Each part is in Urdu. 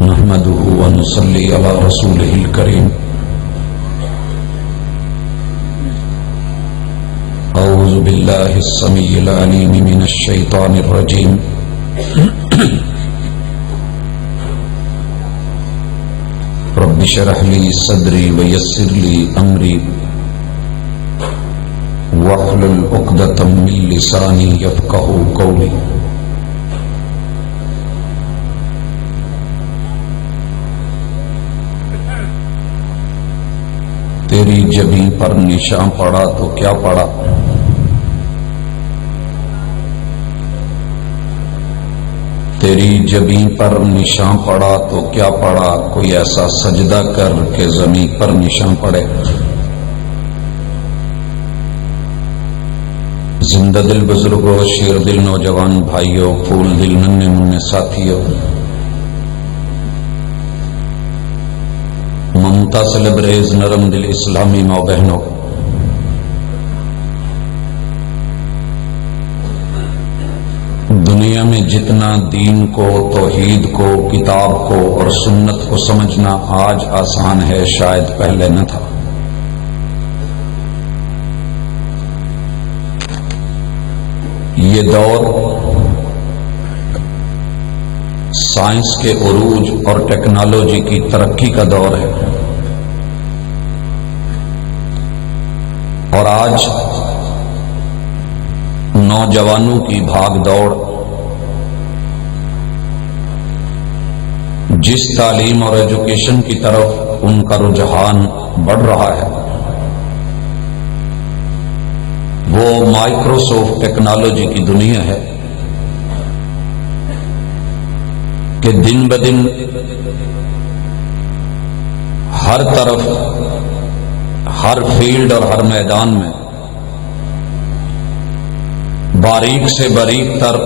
نحمده ونصلي على رسوله الكريم أعوذ بالله السميع العليم من الشيطان الرجيم رب اشرح لي صدري ويسر لي أمري واحلل عقدة من لساني يفقهوا قولي تیری جبیں پر نشان پڑا تو کیا پڑا، تیری جبیں پر نشان پڑا تو کیا پڑا، کوئی ایسا سجدہ کر کہ زمین پر نشان پڑے۔ زندہ دل بزرگوں، شیر دل نوجوان بھائیوں، پھول دل ننھے منھے ساتھیوں، ممتا سے لبریز نرم دل اسلامی ماں بہنوں، دنیا میں جتنا دین کو، توحید کو، کتاب کو اور سنت کو سمجھنا آج آسان ہے، شاید پہلے نہ تھا۔ یہ دور سائنس کے عروج اور ٹیکنالوجی کی ترقی کا دور ہے، اور آج نوجوانوں کی بھاگ دوڑ جس تعلیم اور ایجوکیشن کی طرف ان کا رجحان بڑھ رہا ہے وہ مائکروسافٹ ٹیکنالوجی کی دنیا ہے کہ دن بدن ہر طرف، ہر فیلڈ اور ہر میدان میں باریک سے باریک تر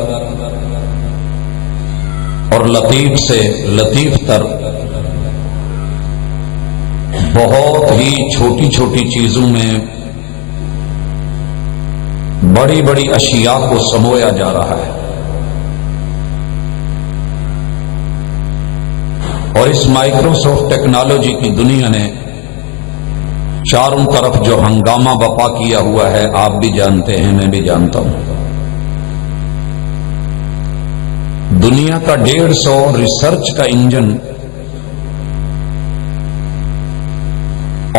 اور لطیف سے لطیف تر بہت ہی چھوٹی چھوٹی چیزوں میں بڑی بڑی اشیاء کو سمویا جا رہا ہے، اور اس مائکروسافٹ ٹیکنالوجی کی دنیا نے چاروں طرف جو ہنگامہ بپا کیا ہوا ہے آپ بھی جانتے ہیں، میں بھی جانتا ہوں۔ دنیا کا 150 ریسرچ کا انجن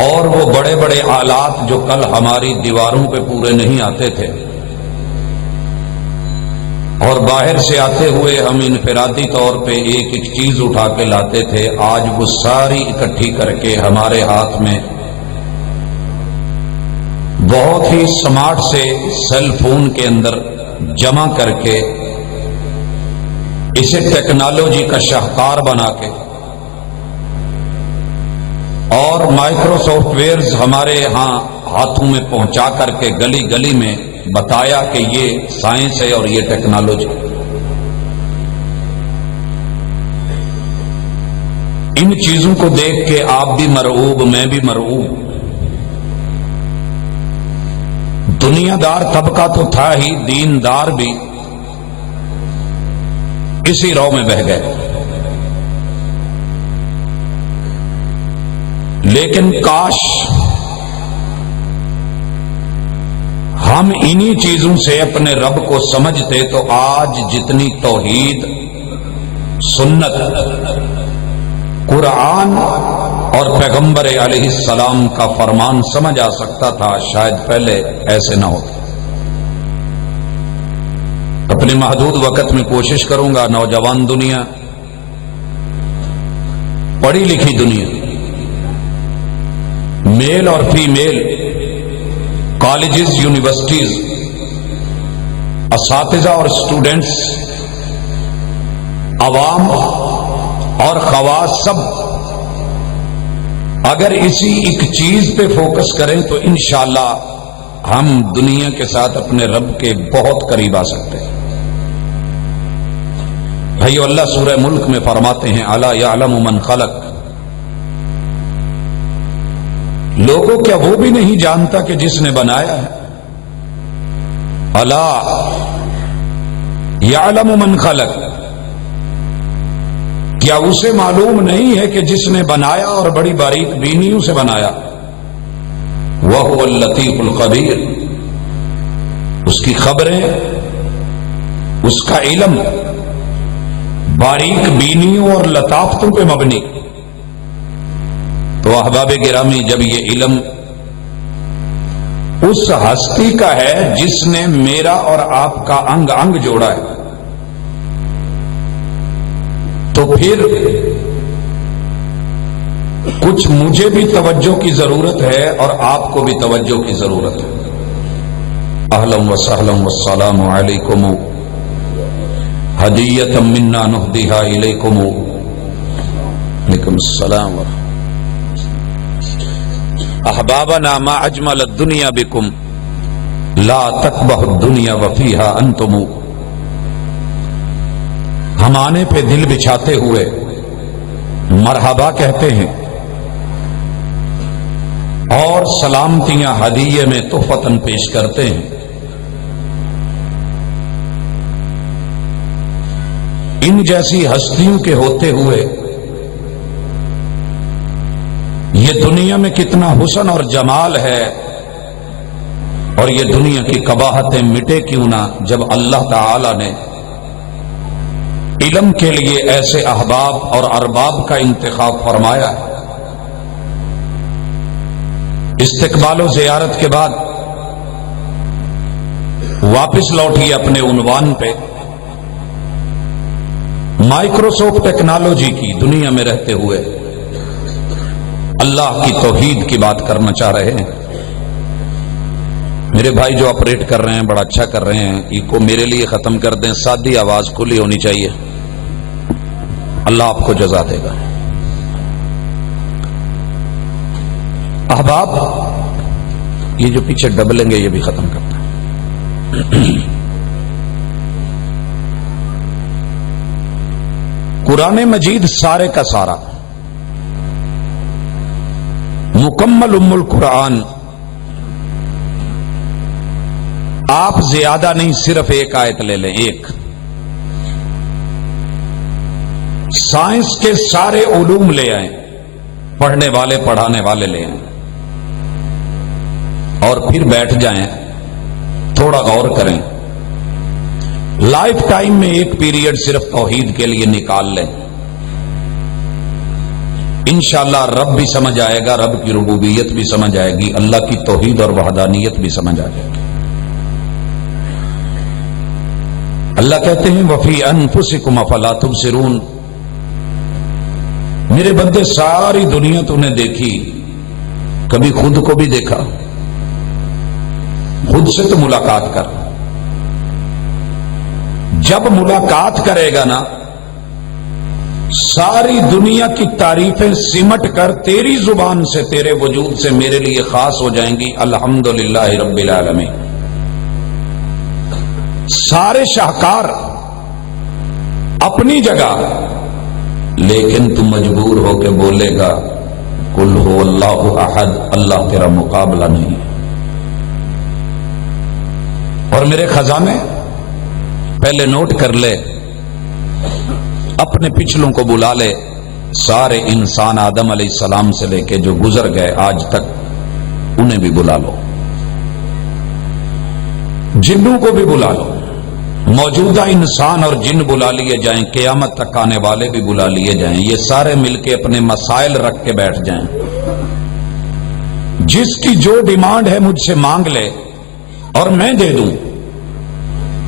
اور وہ بڑے بڑے آلات جو کل ہماری دیواروں پہ پورے نہیں آتے تھے اور باہر سے آتے ہوئے ہم انفرادی طور پہ ایک ایک چیز اٹھا کے لاتے تھے، آج وہ ساری اکٹھی کر کے ہمارے ہاتھ میں بہت ہی سمارٹ سے سیل فون کے اندر جمع کر کے اسے ٹیکنالوجی کا شاہکار بنا کے اور مائکروسافٹ ویئرز ہمارے ہاں ہاتھوں میں پہنچا کر کے گلی گلی میں بتایا کہ یہ سائنس ہے اور یہ ٹیکنالوجی۔ ان چیزوں کو دیکھ کے آپ بھی مرعوب، میں بھی مرعوب۔ دنیا دار طبقہ تو تھا ہی، دیندار بھی اسی رو میں بہہ گئے، لیکن کاش ہم انہی چیزوں سے اپنے رب کو سمجھتے تو آج جتنی توحید، سنت، قرآن اور پیغمبر علیہ السلام کا فرمان سمجھ آ سکتا تھا، شاید پہلے ایسے نہ ہوتا۔ اپنے محدود وقت میں کوشش کروں گا نوجوان دنیا، پڑھی لکھی دنیا، میل اور فیمیل، کالجز، یونیورسٹیز، اساتذہ اور اسٹوڈنٹس، عوام اور خواص، سب اگر اسی ایک چیز پہ فوکس کریں تو انشاءاللہ ہم دنیا کے ساتھ اپنے رب کے بہت قریب آ سکتے ہیں۔ بھائیو، اللہ سورہ ملک میں فرماتے ہیں الا یعلم من خلق، لوگوں کیا وہ بھی نہیں جانتا کہ جس نے بنایا ہے؟ الا یعلم من خلق، کیا اسے معلوم نہیں ہے کہ جس نے بنایا اور بڑی باریک بینیوں سے بنایا؟ وَهُوَ اللَّطِيفُ الْخَبِيرُ، اس کی خبریں، اس کا علم باریک بینیوں اور لطافتوں پہ مبنی۔ تو احباب گرامی، جب یہ علم اس ہستی کا ہے جس نے میرا اور آپ کا انگ انگ جوڑا ہے، تو پھر کچھ مجھے بھی توجہ کی ضرورت ہے اور آپ کو بھی توجہ کی ضرورت ہے۔ اہلا وسہلا والسلام علیکم ہدیۃ منا نہدیھا الیکم۔ وعلیکم السلام ورحمۃ۔ احبابنا ما اجمل الدنیا بکم لا تقبح الدنیا وفیہا انتم۔ ہم آنے پہ دل بچھاتے ہوئے مرحبا کہتے ہیں اور سلامتیاں ہدیے میں تحفتاً پیش کرتے ہیں۔ ان جیسی ہستیوں کے ہوتے ہوئے یہ دنیا میں کتنا حسن اور جمال ہے، اور یہ دنیا کی قباحتیں مٹے کیوں نہ جب اللہ تعالی نے علم کے لیے ایسے احباب اور ارباب کا انتخاب فرمایا ہے۔ استقبال و زیارت کے بعد واپس لوٹیے اپنے عنوان پہ۔ مائکروسافٹ ٹیکنالوجی کی دنیا میں رہتے ہوئے اللہ کی توحید کی بات کرنا چاہ رہے ہیں۔ میرے بھائی جو آپریٹ کر رہے ہیں بڑا اچھا کر رہے ہیں، ایکو میرے لیے ختم کر دیں، سادی آواز کھلی ہونی چاہیے، اللہ آپ کو جزا دے گا۔ احباب، یہ جو پیچھے ڈبلیں گے یہ بھی ختم کرتا ہے۔ قرآن مجید سارے کا سارا مکمل ام القرآن، آپ زیادہ نہیں صرف ایک آیت لے لیں، ایک۔ سائنس کے سارے علوم لے آئیں، پڑھنے والے پڑھانے والے لے آئیں، اور پھر بیٹھ جائیں، تھوڑا غور کریں، لائف ٹائم میں ایک پیریڈ صرف توحید کے لیے نکال لیں، انشاءاللہ رب بھی سمجھ آئے گا، رب کی ربوبیت بھی سمجھ آئے گی، اللہ کی توحید اور وحدانیت بھی سمجھ آ جائے گی۔ اللہ کہتے ہیں وَفِي أَنفُسِكُمْ أَفَلَا تُبْصِرُونَ، میرے بندے ساری دنیا تو نے دیکھی، کبھی خود کو بھی دیکھا؟ خود سے تو ملاقات کر، جب ملاقات کرے گا نا ساری دنیا کی تعریفیں سمٹ کر تیری زبان سے، تیرے وجود سے میرے لیے خاص ہو جائیں گی، الحمدللہ رب العالمین۔ سارے شاہکار اپنی جگہ، لیکن تم مجبور ہو کے بولے گا قل هو اللہ احد، اللہ تیرا مقابلہ نہیں۔ اور میرے خزانے پہلے نوٹ کر لے، اپنے پچھلوں کو بلا لے، سارے انسان آدم علیہ السلام سے لے کے جو گزر گئے آج تک انہیں بھی بلا لو، جنوں کو بھی بلا لو، موجودہ انسان اور جن بلا لیے جائیں، قیامت تک آنے والے بھی بلا لیے جائیں، یہ سارے مل کے اپنے مسائل رکھ کے بیٹھ جائیں، جس کی جو ڈیمانڈ ہے مجھ سے مانگ لے اور میں دے دوں۔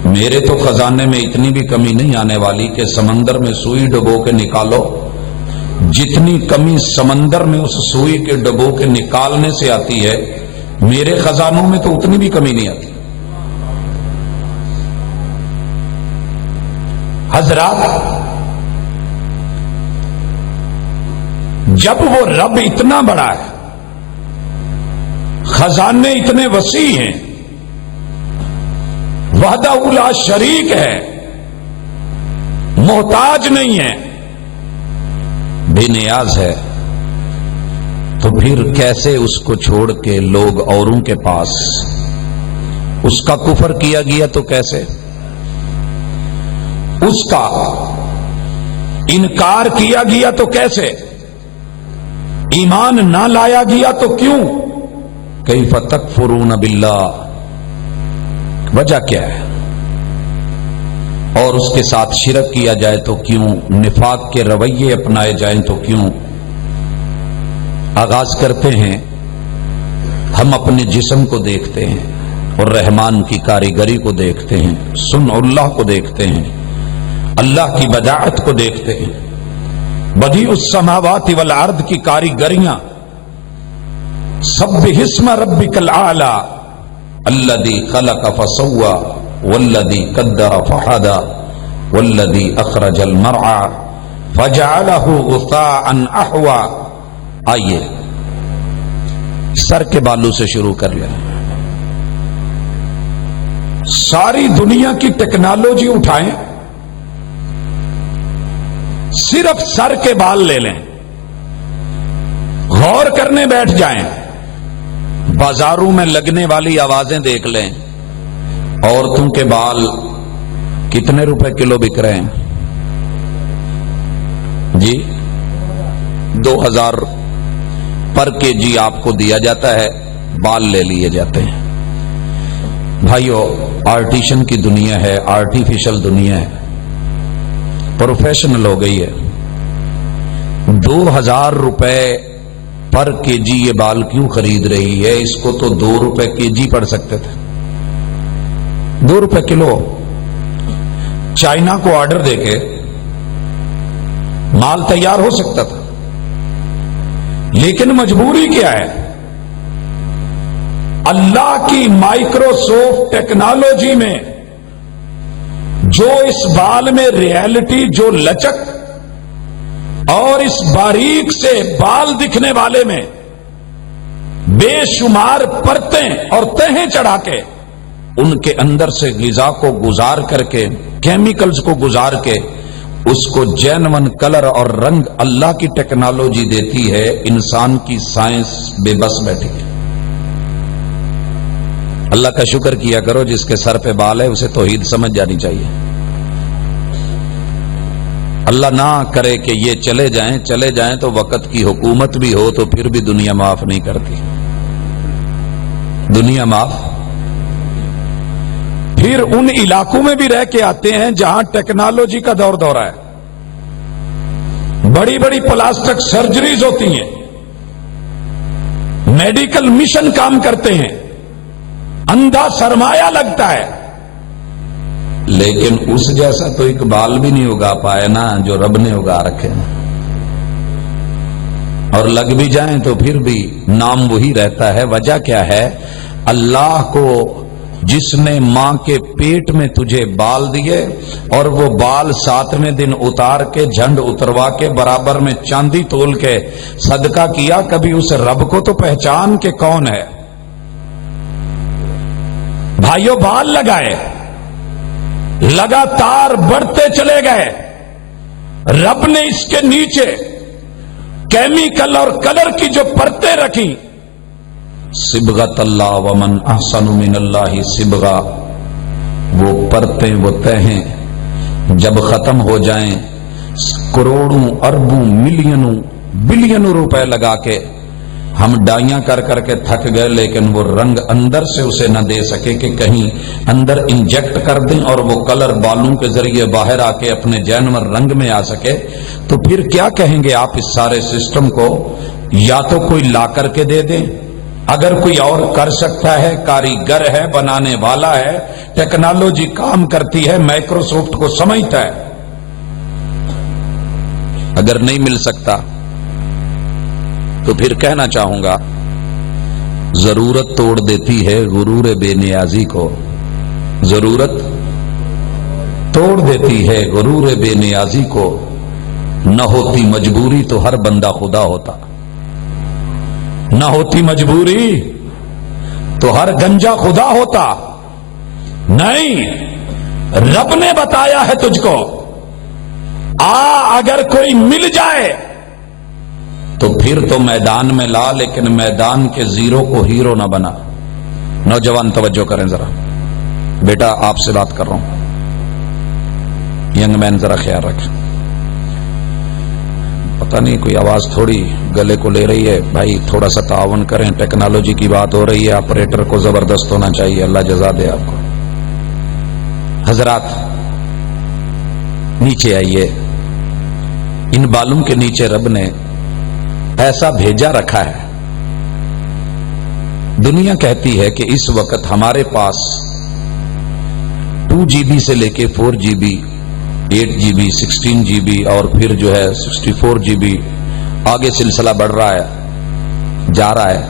میرے تو خزانے میں اتنی بھی کمی نہیں آنے والی کہ سمندر میں سوئی ڈبو کے نکالو، جتنی کمی سمندر میں اس سوئی کے ڈبو کے نکالنے سے آتی ہے میرے خزانوں میں تو اتنی بھی کمی نہیں آتی۔ حضرات، جب وہ رب اتنا بڑا ہے، خزانے اتنے وسیع ہیں، وحدہ لا شریک ہے، محتاج نہیں ہے، بے نیاز ہے، تو پھر کیسے اس کو چھوڑ کے لوگ اوروں کے پاس اس کا کفر کیا گیا تو کیسے؟ اس کا انکار کیا گیا تو کیسے؟ ایمان نہ لایا گیا تو کیوں؟ کیف تکفرون باللہ، وجہ کیا ہے؟ اور اس کے ساتھ شرک کیا جائے تو کیوں؟ نفاق کے رویے اپنائے جائیں تو کیوں؟ آغاز کرتے ہیں، ہم اپنے جسم کو دیکھتے ہیں اور رحمان کی کاریگری کو دیکھتے ہیں، صنع اللہ کو دیکھتے ہیں، اللہ کی بداعت کو دیکھتے ہیں، بدیع السماوات والارض کی کاریگریاں، سبح اسم ربک الاعلی الذی خلق فسوی والذی قدر فہدی والذی اخرج المرعى فجعلہ غثاء احوی۔ آئیے سر کے بالوں سے شروع کر لیں۔ ساری دنیا کی ٹیکنالوجی اٹھائیں، صرف سر کے بال لے لیں، غور کرنے بیٹھ جائیں، بازاروں میں لگنے والی آوازیں دیکھ لیں، عورتوں کے بال کتنے روپے کلو بک رہے ہیں؟ جی 2000 پر کے جی آپ کو دیا جاتا ہے، بال لے لیے جاتے ہیں۔ بھائیو، آرٹیشن کی دنیا ہے، آرٹیفیشل دنیا ہے، پروفیشنل ہو گئی ہے۔ 2000 روپے پر کے جی یہ بال کیوں خرید رہی ہے؟ اس کو تو 2 روپے کے جی پڑ سکتے تھے، 2 روپے کلو۔ چائنا کو آرڈر دے کے مال تیار ہو سکتا تھا، لیکن مجبوری کیا ہے؟ اللہ کی مائکروسافٹ ٹیکنالوجی میں جو اس بال میں ریئلٹی، جو لچک اور اس باریک سے بال دکھنے والے میں بے شمار پرتیں اور تہیں چڑھا کے ان کے اندر سے غذا کو گزار کر کے، کیمیکلز کو گزار کے اس کو جینون کلر اور رنگ اللہ کی ٹیکنالوجی دیتی ہے، انسان کی سائنس بے بس بیٹھی ہے۔ اللہ کا شکر کیا کرو، جس کے سر پہ بال ہے اسے توحید سمجھ جانی چاہیے۔ اللہ نہ کرے کہ یہ چلے جائیں تو وقت کی حکومت بھی ہو تو پھر بھی دنیا معاف نہیں کرتی، دنیا معاف۔ پھر ان علاقوں میں بھی رہ کے آتے ہیں جہاں ٹیکنالوجی کا دور دورہ ہے، بڑی بڑی پلاسٹک سرجریز ہوتی ہیں، میڈیکل مشن کام کرتے ہیں، اندھا سرمایہ لگتا ہے، لیکن اس جیسا تو اقبال بھی نہیں اگا پائے نا جو رب نے اگا رکھے نا۔ اور لگ بھی جائیں تو پھر بھی نام وہی رہتا ہے۔ وجہ کیا ہے؟ اللہ کو، جس نے ماں کے پیٹ میں تجھے بال دیے اور وہ بال 7ویں دن اتار کے جھنڈ اتروا کے برابر میں چاندی تول کے صدقہ کیا، کبھی اس رب کو تو پہچان کے کون ہے؟ بھائیو، بال لگائے، لگاتار بڑھتے چلے گئے، رب نے اس کے نیچے کیمیکل اور کلر کی جو پرتیں رکھی، صبغت اللہ ومن احسن من اللہ صبغہ، وہ پرتیں، وہ تہیں جب ختم ہو جائیں، کروڑوں اربوں ملینوں بلینوں روپے لگا کے ہم ڈائیاں کر کر کے تھک گئے، لیکن وہ رنگ اندر سے اسے نہ دے سکے کہ کہیں اندر انجیکٹ کر دیں اور وہ کلر بالوں کے ذریعے باہر آ کے اپنے جینور رنگ میں آ سکے، تو پھر کیا کہیں گے آپ اس سارے سسٹم کو؟ یا تو کوئی لا کر کے دے دیں، اگر کوئی اور کر سکتا ہے، کاریگر ہے، بنانے والا ہے، ٹیکنالوجی کام کرتی ہے، مائکروسافٹ کو سمجھتا ہے، اگر نہیں مل سکتا تو پھر کہنا چاہوں گا، ضرورت توڑ دیتی ہے غرور بے نیازی کو، ضرورت توڑ دیتی ہے غرور بے نیازی کو، نہ ہوتی مجبوری تو ہر بندہ خدا ہوتا، نہ ہوتی مجبوری تو ہر گنجا خدا ہوتا، نہیں، رب نے بتایا ہے تجھ کو، اگر کوئی مل جائے تو پھر تو میدان میں لا، لیکن میدان کے زیرو کو ہیرو نہ بنا۔ نوجوان توجہ کریں ذرا۔ بیٹا آپ سے بات کر رہا ہوں، ینگ مین ذرا خیال رکھ، پتہ نہیں کوئی آواز تھوڑی گلے کو لے رہی ہے، بھائی تھوڑا سا تعاون کریں، ٹیکنالوجی کی بات ہو رہی ہے، آپریٹر کو زبردست ہونا چاہیے، اللہ جزا دے آپ کو۔ حضرات نیچے آئیے، ان بالوں کے نیچے رب نے ایسا بھیجا رکھا ہے، دنیا کہتی ہے کہ اس وقت ہمارے پاس 2 GB سے لے کے 4 GB 8 GB 16 GB اور پھر جو ہے 64 GB آگے سلسلہ بڑھ رہا ہے، جا رہا ہے،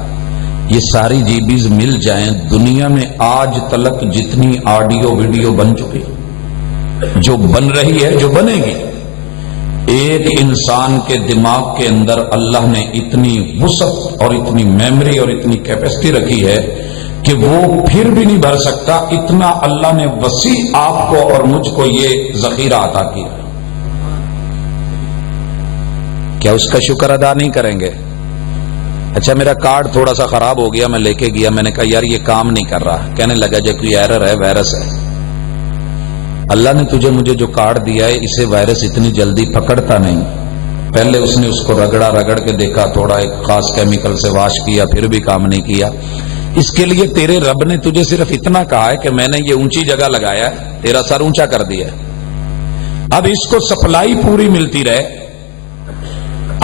یہ ساری GBs مل جائیں، دنیا میں آج تلک جتنی آڈیو ویڈیو بن چکی، جو بن رہی ہے، جو بنے گی، ایک انسان کے دماغ کے اندر اللہ نے اتنی وسعت اور اتنی میموری اور اتنی کیپیسٹی رکھی ہے کہ وہ پھر بھی نہیں بھر سکتا، اتنا اللہ نے وسیع آپ کو اور مجھ کو یہ ذخیرہ عطا کیا۔ کیا اس کا شکر ادا نہیں کریں گے؟ اچھا میرا کارڈ تھوڑا سا خراب ہو گیا، میں لے کے گیا، میں نے کہا یار یہ کام نہیں کر رہا، کہنے لگا جب کوئی ایرر ہے، وائرس ہے۔ اللہ نے تجھے مجھے جو کارڈ دیا ہے اسے وائرس اتنی جلدی پکڑتا نہیں، پہلے اس نے اس کو رگڑ کے دیکھا، تھوڑا ایک خاص کیمیکل سے واش کیا، پھر بھی کام نہیں کیا۔ اس کے لیے تیرے رب نے تجھے صرف اتنا کہا ہے کہ میں نے یہ اونچی جگہ لگایا ہے، تیرا سر اونچا کر دیا ہے، اب اس کو سپلائی پوری ملتی رہے۔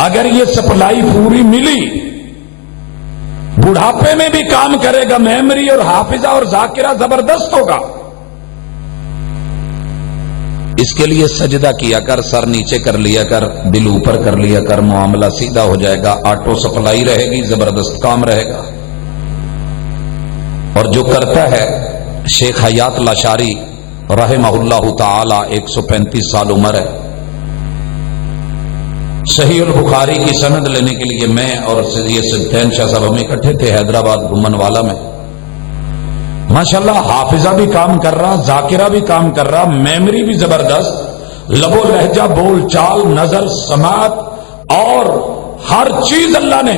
اگر یہ سپلائی پوری ملی، بڑھاپے میں بھی کام کرے گا، میموری اور حافظہ اور ذاکرہ زبردست ہوگا۔ اس کے لیے سجدہ کیا کر، سر نیچے کر لیا کر، دل اوپر کر لیا کر، معاملہ سیدھا ہو جائے گا، آٹو سپلائی رہے گی، زبردست کام رہے گا۔ اور جو کرتا ہے، شیخ حیات لاشاری رحمہ اللہ تعالی 135 سال عمر ہے، صحیح البخاری کی سند لینے کے لیے میں اور سید سبطین شاہ صاحب ہم اکٹھے تھے حیدرآباد گھمن والا میں، ماشاءاللہ حافظہ بھی کام کر رہا، ذاکرہ بھی کام کر رہا، میموری بھی زبردست، لب و لہجہ، بول چال، نظر، سماعت اور ہر چیز اللہ نے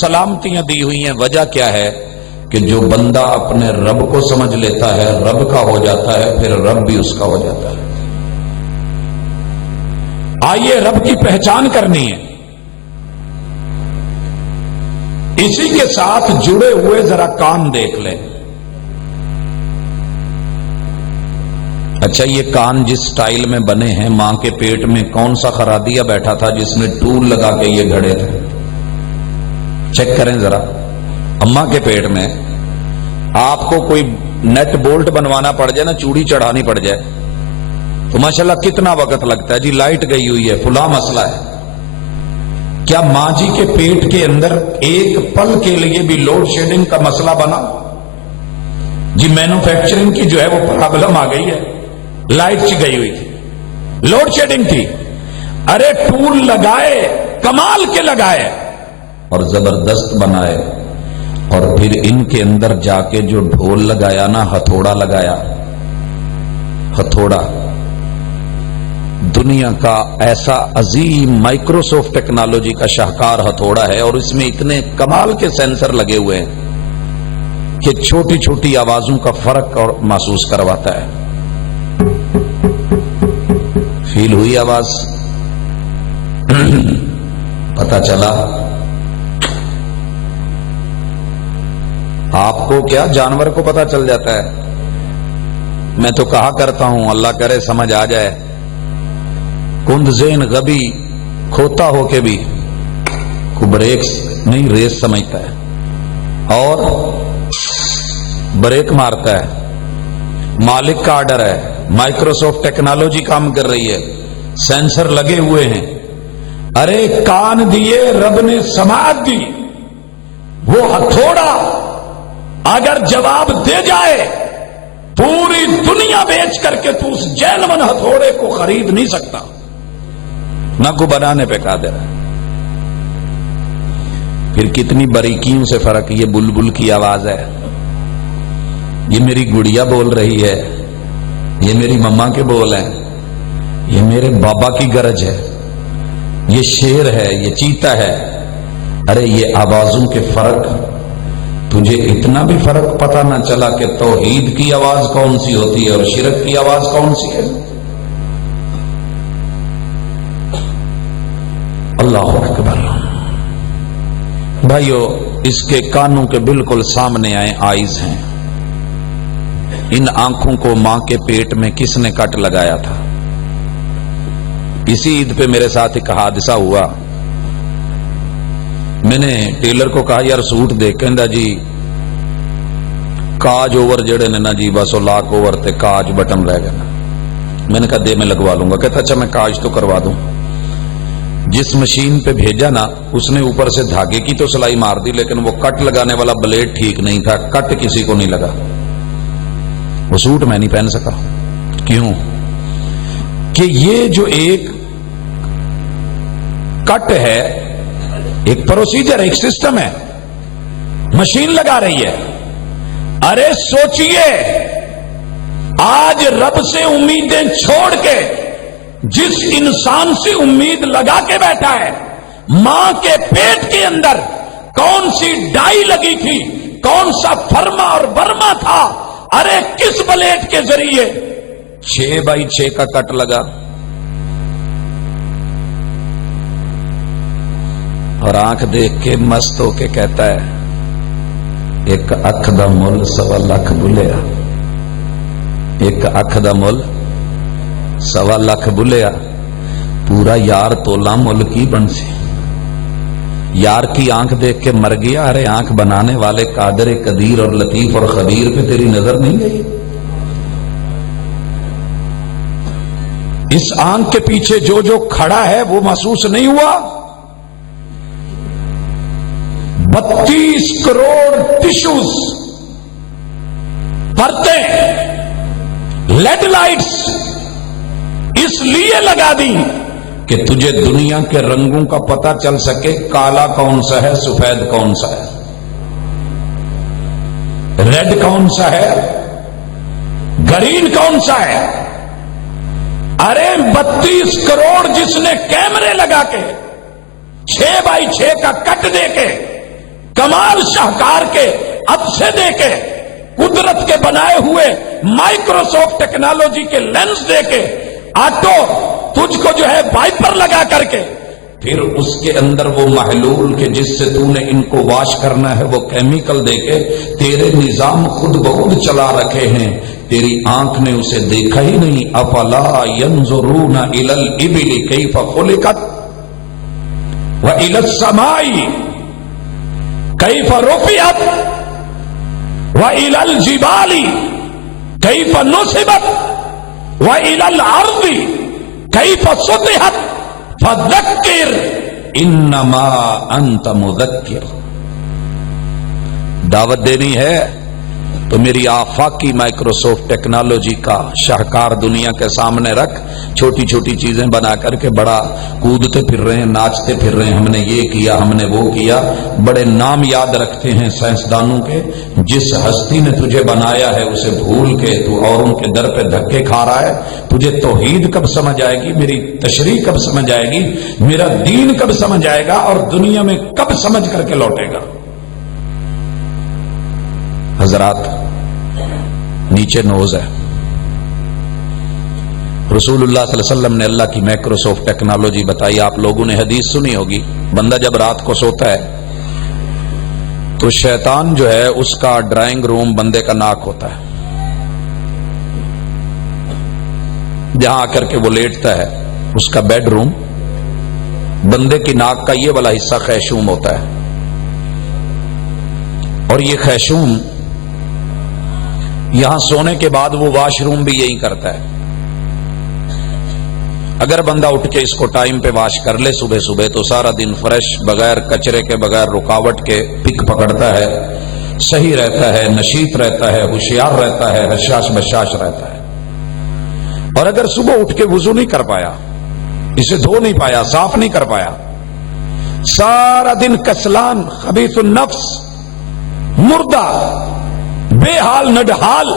سلامتیاں دی ہوئی ہیں۔ وجہ کیا ہے کہ جو بندہ اپنے رب کو سمجھ لیتا ہے، رب کا ہو جاتا ہے، پھر رب بھی اس کا ہو جاتا ہے۔ آئیے رب کی پہچان کرنی ہے، اسی کے ساتھ جڑے ہوئے ذرا کان دیکھ لیں۔ اچھا یہ کان جس سٹائل میں بنے ہیں، ماں کے پیٹ میں کون سا خرادیا بیٹھا تھا جس نے ٹول لگا کے یہ گھڑے تھے؟ چیک کریں ذرا، اماں کے پیٹ میں آپ کو کوئی نیٹ بولٹ بنوانا پڑ جائے نا، چوڑی چڑھانی پڑ جائے تو ماشاءاللہ کتنا وقت لگتا ہے، جی لائٹ گئی ہوئی ہے، فلاں مسئلہ ہے۔ کیا ماں جی کے پیٹ کے اندر ایک پل کے لیے بھی لوڈ شیڈنگ کا مسئلہ بنا؟ جی مینوفیکچرنگ کی جو ہے وہ پرابلم آ گئی ہے، لائٹ چ گئی ہوئی تھی، لوڈ شیڈنگ تھی، ارے ٹول لگائے، کمال کے لگائے اور زبردست بنائے، اور پھر ان کے اندر جا کے جو ڈھول لگایا نا، ہتھوڑا لگایا، ہتھوڑا دنیا کا ایسا عظیم مائکروسافٹ ٹیکنالوجی کا شاہکار ہتھوڑا ہے، اور اس میں اتنے کمال کے سینسر لگے ہوئے ہیں کہ چھوٹی چھوٹی آوازوں کا فرق اور محسوس کرواتا ہے۔ فیل ہوئی آواز؟ پتہ چلا؟ آپ کو کیا جانور کو پتہ چل جاتا ہے؟ میں تو کہا کرتا ہوں، اللہ کرے سمجھ آ جائے، کند ذہن غبی کھوتا ہو کے بھی کو بریک نہیں ریس سمجھتا ہے اور بریک مارتا ہے۔ مالک کا آرڈر ہے، مائکروسافٹ ٹیکنالوجی کام کر رہی ہے، سینسر لگے ہوئے ہیں، ارے کان دیے رب نے، سماعت دی، وہ ہتھوڑا اگر جواب دے جائے پوری دنیا بیچ کر کے تو اس جینون ہتھوڑے کو خرید نہیں سکتا، نہ کو بنانے پہ قادر ہے۔ پھر کتنی باریکیوں سے فرق، یہ بلبل کی آواز ہے، یہ میری گڑیا بول رہی ہے، یہ میری مما کے بول ہیں، یہ میرے بابا کی گرج ہے، یہ شیر ہے، یہ چیتا ہے۔ ارے یہ آوازوں کے فرق تجھے اتنا بھی فرق پتہ نہ چلا کہ توحید کی آواز کون سی ہوتی ہے اور شرک کی آواز کون سی ہے؟ اللہ اکبر۔ بھائیو، اس کے کانوں کے بالکل سامنے آئے آئیز ہیں۔ ان آنکھوں کو ماں کے پیٹ میں کس نے کٹ لگایا تھا؟ اسی عید پہ میرے ساتھ ایک حادثہ ہوا۔ میں نے ٹیلر کو کہا یار سوٹ دے، کہندا جی کاج اوور جڑے نے نا جی بس لاک اوور تے کاج بٹن رہ گئے نا۔ میں نے کہا دے میں لگوا لوں گا۔ کہتا اچھا میں کاج تو کروا دوں۔ جس مشین پہ بھیجا نا اس نے اوپر سے دھاگے کی تو سلائی مار دی، لیکن وہ کٹ لگانے والا بلیڈ ٹھیک نہیں تھا، کٹ کسی کو نہیں لگا۔ وہ سوٹ میں نہیں پہن سکا۔ کیوں؟ کہ یہ جو ایک کٹ ہے، ایک پروسیجر، ایک سسٹم ہے، مشین لگا رہی ہے۔ ارے سوچئے، آج رب سے امیدیں چھوڑ کے جس انسان سے امید لگا کے بیٹھا ہے، ماں کے پیٹ کے اندر کون سی ڈائی لگی تھی، کون سا فرما اور برما تھا، ارے کس بلیٹ کے ذریعے 6x6 کا کٹ لگا، اور آنکھ دیکھ کے مست ہو کے کہتا ہے ایک اکھ دا مل 1.25 لاکھ بلیا، ایک اکھ دا مل 1.25 لاکھ بلیا، پورا یار تولا مل کی بن سی۔ یار کی آنکھ دیکھ کے مر گیا، ارے آنکھ بنانے والے قادر قدیر اور لطیف اور خبیر پہ تیری نظر نہیں گئی؟ اس آنکھ کے پیچھے جو جو کھڑا ہے وہ محسوس نہیں ہوا؟ 32 کروڑ ٹشوز، پرتیں، لیڈ لائٹس اس لیے لگا دی کہ تجھے دنیا کے رنگوں کا پتہ چل سکے، کالا کون سا ہے، سفید کون سا ہے، ریڈ کون سا ہے، گرین کون سا ہے۔ ارے 32 کروڑ جس نے کیمرے لگا کے 6x6 کا کٹ دے کے، کمال شاہکار کے عدسے دے کے، قدرت کے بنائے ہوئے مائکروسافٹ ٹیکنالوجی کے لینس دے کے، آٹو تجھ کو جو ہے وائپر لگا کر کے، پھر اس کے اندر وہ محلول کے جس سے تو نے ان کو واش کرنا ہے وہ کیمیکل دے کے تیرے نظام خود بخود چلا رکھے ہیں، تیری آنکھ نے اسے دیکھا ہی نہیں۔ افلا ينظرون الى الابل کیف خلقت والى السماء کیف رفعت وَإِلَى الْجِبَالِ كَيْفَ نُصِبَتْ وَإِلَى الْأَرْضِ كَيْفَ سُطِحَتْ فَذَكِّرْ إِنَّمَا أَنْتَ مُذَكِّرْ۔ دعوت دینی ہے تو میری آفاقی مائکروسافٹ ٹیکنالوجی کا شاہکار دنیا کے سامنے رکھ، چھوٹی چھوٹی چیزیں بنا کر کے بڑا کودتے پھر رہے ہیں، ناچتے پھر رہے ہیں، ہم نے یہ کیا، ہم نے وہ کیا، بڑے نام یاد رکھتے ہیں سائنسدانوں کے۔ جس ہستی نے تجھے بنایا ہے اسے بھول کے تو اوروں کے در پہ دھکے کھا رہا ہے۔ تجھے توحید کب سمجھ آئے گی، میری تشریح کب سمجھ آئے گی، میرا دین کب سمجھ آئے گا، اور دنیا میں کب سمجھ کر کے لوٹے گا؟ حضرات نیچے نوز ہے۔ رسول اللہ صلی اللہ علیہ وسلم نے اللہ کی مائکروسافٹ ٹیکنالوجی بتائی۔ آپ لوگوں نے حدیث سنی ہوگی، بندہ جب رات کو سوتا ہے تو شیطان جو ہے اس کا ڈرائنگ روم بندے کا ناک ہوتا ہے، جہاں آ کر کے وہ لیٹتا ہے اس کا بیڈ روم، بندے کی ناک کا یہ والا حصہ خیشوم ہوتا ہے، اور یہ خیشوم یہاں سونے کے بعد وہ واش روم بھی یہی کرتا ہے۔ اگر بندہ اٹھ کے اس کو ٹائم پہ واش کر لے صبح صبح تو سارا دن فریش، بغیر کچرے کے، بغیر رکاوٹ کے پک پکڑتا ہے، صحیح رہتا ہے، نشیط رہتا ہے، ہوشیار رہتا ہے، حشاش بشاش رہتا ہے۔ اور اگر صبح اٹھ کے وضو نہیں کر پایا، اسے دھو نہیں پایا، صاف نہیں کر پایا، سارا دن کسلان، خبیث النفس، مردہ، بے حال نڈھال۔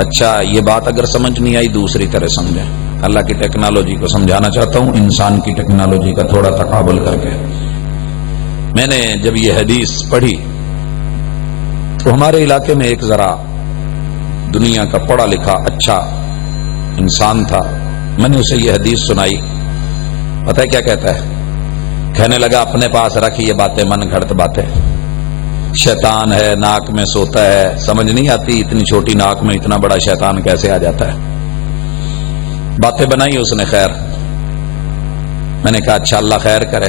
اچھا یہ بات اگر سمجھ نہیں آئی دوسری طرح سمجھیں، اللہ کی ٹیکنالوجی کو سمجھانا چاہتا ہوں انسان کی ٹیکنالوجی کا تھوڑا تقابل کر کے۔ میں نے جب یہ حدیث پڑھی تو ہمارے علاقے میں ایک ذرا دنیا کا پڑھا لکھا اچھا انسان تھا، میں نے اسے یہ حدیث سنائی. پتہ ہے کیا کہتا ہے؟ کہنے لگا اپنے پاس رکھ یہ باتیں من گھڑت باتیں، شیطان ہے ناک میں سوتا ہے، سمجھ نہیں آتی اتنی چھوٹی ناک میں اتنا بڑا شیطان کیسے آ جاتا ہے. باتیں بنائی اس نے. خیر میں نے کہا اچھا اللہ خیر کرے.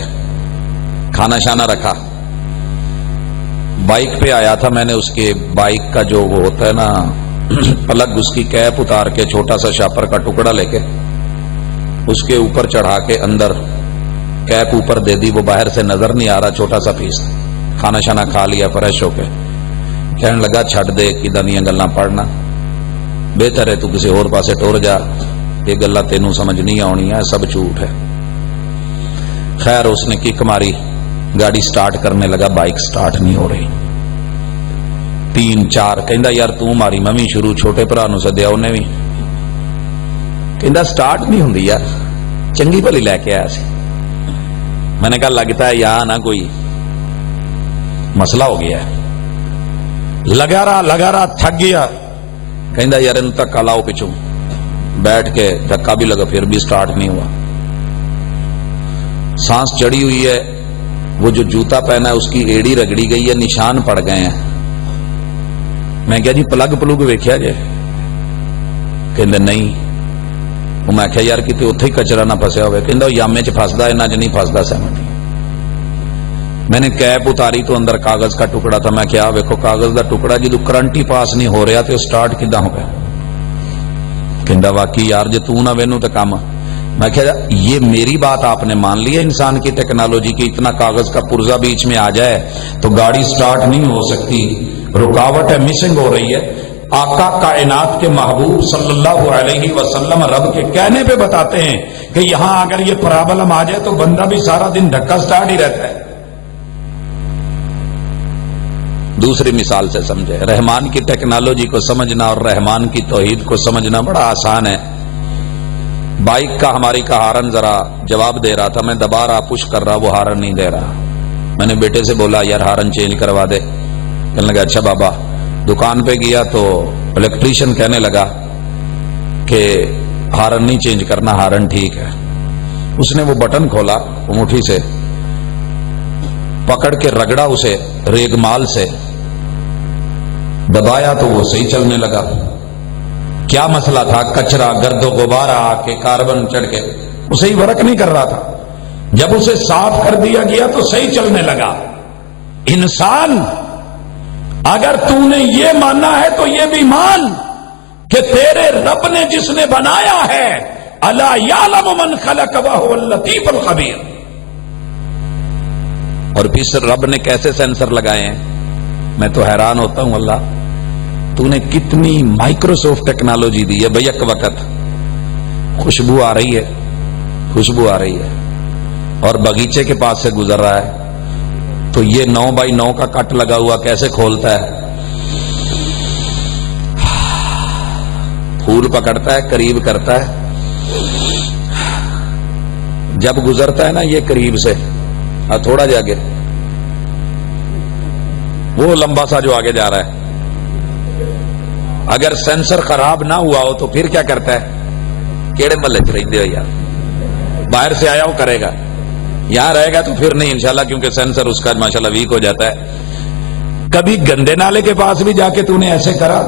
کھانا شانا رکھا. بائک پہ آیا تھا، میں نے اس کے بائک کا جو وہ ہوتا ہے نا پلگ، اس کی کیپ اتار کے چھوٹا سا شاپر کا ٹکڑا لے کے اس کے اوپر چڑھا کے اندر کیپ اوپر دے دی. وہ باہر سے نظر نہیں آ رہا، چھوٹا سا پیس. کھانا شانا کھا لیا فریش ہو کے. کہنے لگا چھڈ دے کہ دنیا گلاں پڑھنا، بہتر ہے تو کسی اور پاسے ٹور جا، یہ گلاں تینوں سمجھ نہیں آنی ہے، سب جھوٹ ہے. خیر اس نے کک ماری، گاڑی سٹارٹ کرنے لگا، بائک سٹارٹ نہیں ہو رہی. 3-4 کہندا یار تو ماری، میں بھی شروع چھوٹے بھرا نو سدیا، انہیں بھی کہندا سٹارٹ نہیں ہوندی یار، چنگی بھلی لے کے آیا سی. میں نے کہا لگتا ہے یہاں نا کوئی مسئلہ ہو گیا ہے. لگا رہا تھک گیا. کہندا یار ان تک لاؤ پچھوں. بیٹھ کے دھکا بھی لگا، پھر بھی سٹارٹ نہیں ہوا. سانس چڑی ہوئی ہے، وہ جو جوتا پہنا ہے اس کی ایڑی رگڑی گئی ہے، نشان پڑ گئے ہیں. میں کہا جی پلگ پلوگ ویکھیا جے؟ کہندے نہیں. میں کہا یار کتے اتھے ہی کچرا نہ پھسیا ہوئے. کہندا یامے چ پھسدا ہے، نہ نہیں پھسدا سمجھ. میں نے کیپ اتاری تو اندر کاغذ کا ٹکڑا تھا. میں کہا ویکھو کاغذ دا ٹکڑا جدو کرنٹ ہی پاس نہیں ہو رہا تو سٹارٹ کداں ہو گیا؟ کہندا واقعی یار جے تو نہ وینو تو کام. میں کہا یہ میری بات آپ نے مان لی ہے انسان کی ٹیکنالوجی کی، اتنا کاغذ کا پرزہ بیچ میں آ جائے تو گاڑی سٹارٹ نہیں ہو سکتی، رکاوٹ ہے، مسنگ ہو رہی ہے. آقا کائنات کے محبوب صلی اللہ علیہ وسلم رب کے کہنے پہ بتاتے ہیں کہ یہاں اگر یہ پرابلم آ جائے تو بندہ بھی سارا دن دھکا سٹارٹ ہی رہتا ہے. دوسری مثال سے سمجھے. رحمان کی ٹیکنالوجی کو سمجھنا اور رحمان کی توحید کو سمجھنا بڑا آسان ہے. بائک کا ہماری کا ہارن ذرا جواب دے رہا تھا، میں دبا رہا پش کر رہا، وہ ہارن نہیں دے رہا. میں نے بیٹے سے بولا یار ہارن چینج کروا دے. کہنے لگا اچھا بابا. دکان پہ گیا تو الیکٹریشین کہنے لگا کہ ہارن نہیں چینج کرنا، ہارن ٹھیک ہے. اس نے وہ بٹن کھولا انگوٹھی سے، پکڑ کے رگڑا اسے ریگمال سے، دبایا تو وہ صحیح چلنے لگا. کیا مسئلہ تھا؟ کچرا گرد و غبار آ کے کاربن چڑھ کے اسے ہی ورک نہیں کر رہا تھا. جب اسے صاف کر دیا گیا تو صحیح چلنے لگا. انسان اگر تو نے یہ ماننا ہے تو یہ بھی مان کہ تیرے رب نے جس نے بنایا ہے، الا یعلم من خلق وهو اللطیف الخبیر. اور پھر رب نے کیسے سینسر لگائے ہیں، میں تو حیران ہوتا ہوں. اللہ تو نے کتنی مائکروسافٹ ٹیکنالوجی دی ہے. بھئی ایک وقت خوشبو آ رہی ہے، خوشبو آ رہی ہے اور باغیچے کے پاس سے گزر رہا ہے تو یہ 9x9 کا کٹ لگا ہوا کیسے کھولتا ہے، پھول پکڑتا ہے، قریب کرتا ہے. جب گزرتا ہے نا یہ قریب سے تھوڑا جا کے وہ لمبا سا جو آگے جا رہا ہے، اگر سینسر خراب نہ ہوا ہو تو پھر کیا کرتا ہے؟ کیڑے ملے چ رہتے ہو یار، باہر سے آیا وہ کرے گا، یہاں رہے گا تو پھر نہیں انشاءاللہ، کیونکہ سینسر اس کا ماشاءاللہ ویک ہو جاتا ہے. کبھی گندے نالے کے پاس بھی جا کے تو نے ایسے کرا؟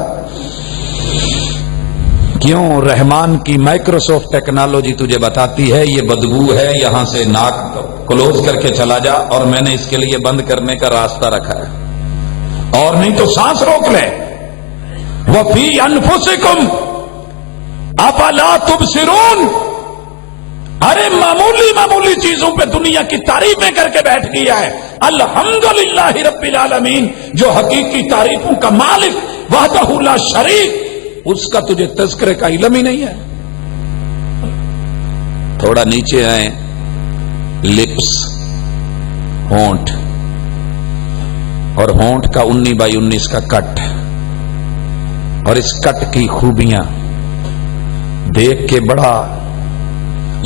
کیوں؟ رحمان کی مائکروسافٹ ٹیکنالوجی تجھے بتاتی ہے یہ بدبو ہے، یہاں سے ناک کلوز کر کے چلا جا، اور میں نے اس کے لیے بند کرنے کا راستہ رکھا ہے، اور نہیں تو سانس روک لے. وَفِي أَنفُسِكُمْ أَفَلَا تُبْصِرُونَ. ارے معمولی چیزوں پہ دنیا کی تعریفیں کر کے بیٹھ گیا ہے. الحمدللہ رب العالمین، جو حقیقی تعریفوں کا مالک وحدہ لا شریک، اس کا تجھے تذکرے کا علم ہی نہیں ہے. تھوڑا نیچے آئیں، لپس، ہونٹ، اور ہونٹ کا 19x19 کا کٹ، اور اس کٹ کی خوبیاں دیکھ کے بڑا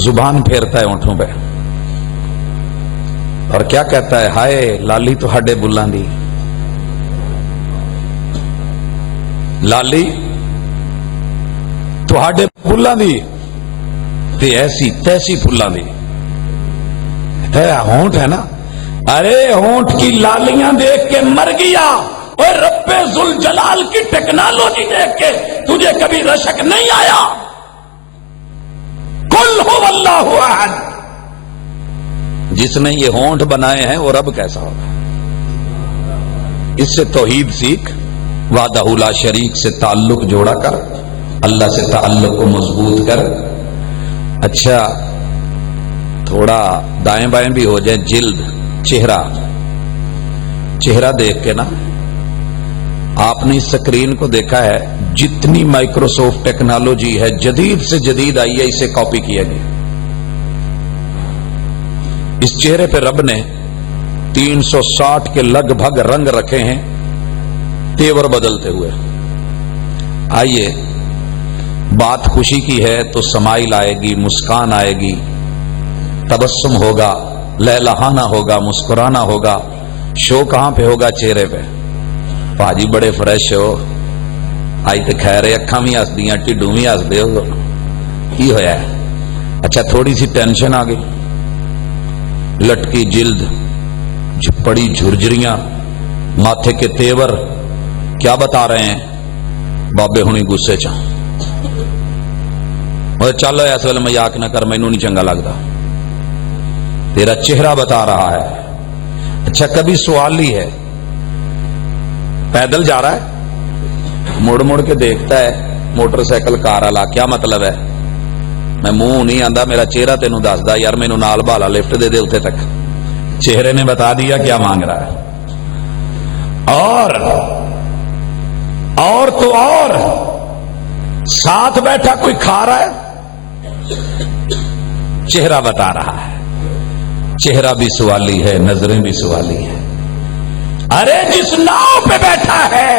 زبان پھیرتا ہے ہونٹوں پہ. اور کیا کہتا ہے، ہائے لالی تہاڈے بلاں دی، لالی تہاڈے بلاں دی تے ایسی تیسی پھلاں دی، ہونٹ ہے نا، ارے ہونٹ کی لالیاں دیکھ کے مر گیا، اور رب ذوالجلال کی ٹیکنالوجی دیکھ کے تجھے کبھی رشک نہیں آیا؟ قل هو اللہ احد، جس نے یہ ہونٹ بنائے ہیں وہ رب کیسا ہوگا؟ اس سے توحید سیکھ، وحدہ لا شریک سے تعلق جوڑا کر، اللہ سے تعلق کو مضبوط کر۔ اچھا تھوڑا دائیں بائیں بھی ہو جائے، جلد، چہرہ دیکھ کے نا، آپ نے اس سکرین کو دیکھا ہے، جتنی مائکروسافٹ ٹیکنالوجی ہے جدید سے جدید آئی ہے، اسے کاپی کیا گیا۔ اس چہرے پہ رب نے 360 کے لگ بھگ رنگ رکھے ہیں، تیور بدلتے ہوئے۔ آئیے، بات خوشی کی ہے تو سمائل آئے گی، مسکان آئے گی، تبسم ہوگا، لہلہانا ہوگا، مسکرانا ہوگا۔ شو کہاں پہ ہوگا؟ چہرے پہ۔ پاجی بڑے فریش ہو، آئی تو خیر ہے، اکھاں بھی ہس دیاں، ٹھڈوں بھی ہس دے ہو، کی ہویا ہے؟ اچھا تھوڑی سی ٹینشن آ گئی، لٹکی جلد، پڑی جھرجریاں، ماتھے کے تیور، کیا بتا رہے ہیں؟ بابے ہونی غصے چاہ، چل اس ویلے مذاق نہ کر، مینوں نہیں چنگا لگتا، تیرا چہرہ بتا رہا ہے۔ اچھا کبھی سوال ہی ہے، پیدل جا رہا ہے، مڑ مڑ کے دیکھتا ہے موٹر سائیکل کار والا، کیا مطلب ہے؟ میں منہ نہیں آندا، میرا چہرہ تینوں دسدا، یار مینوں نال بھالا، لفٹ دے دے اتنے تک۔ چہرے نے بتا دیا کیا مانگ رہا ہے۔ اور تو اور ساتھ بیٹھا کوئی کھا رہا ہے، چہرہ بتا رہا ہے۔ چہرہ بھی سوالی ہے، نظریں بھی سوالی ہے۔ ارے جس ناؤ پہ بیٹھا ہے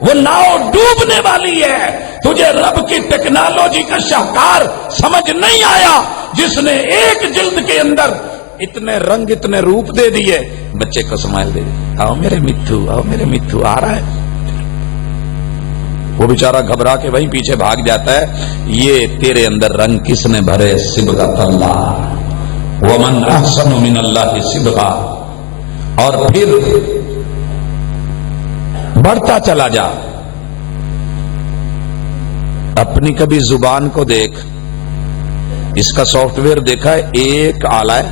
وہ ناؤ ڈوبنے والی ہے، تجھے رب کی ٹیکنالوجی کا شاہکار سمجھ نہیں آیا، جس نے ایک جلد کے اندر اتنے رنگ، اتنے روپ دے دیے۔ بچے کو سمائل دے دی، آؤ میرے متھو، آؤ میرے متھو، آ رہا ہے۔ وہ بیچارہ گھبرا کے وہیں پیچھے بھاگ جاتا ہے۔ یہ تیرے اندر رنگ کس نے بھرے؟ صبغۃ اللہ، ومن احسن من اللہ صبغہ۔ اور پھر بڑھتا چلا جا، اپنی کبھی زبان کو دیکھ، اس کا سافٹ ویئر دیکھا ہے؟ ایک آلہ ہے،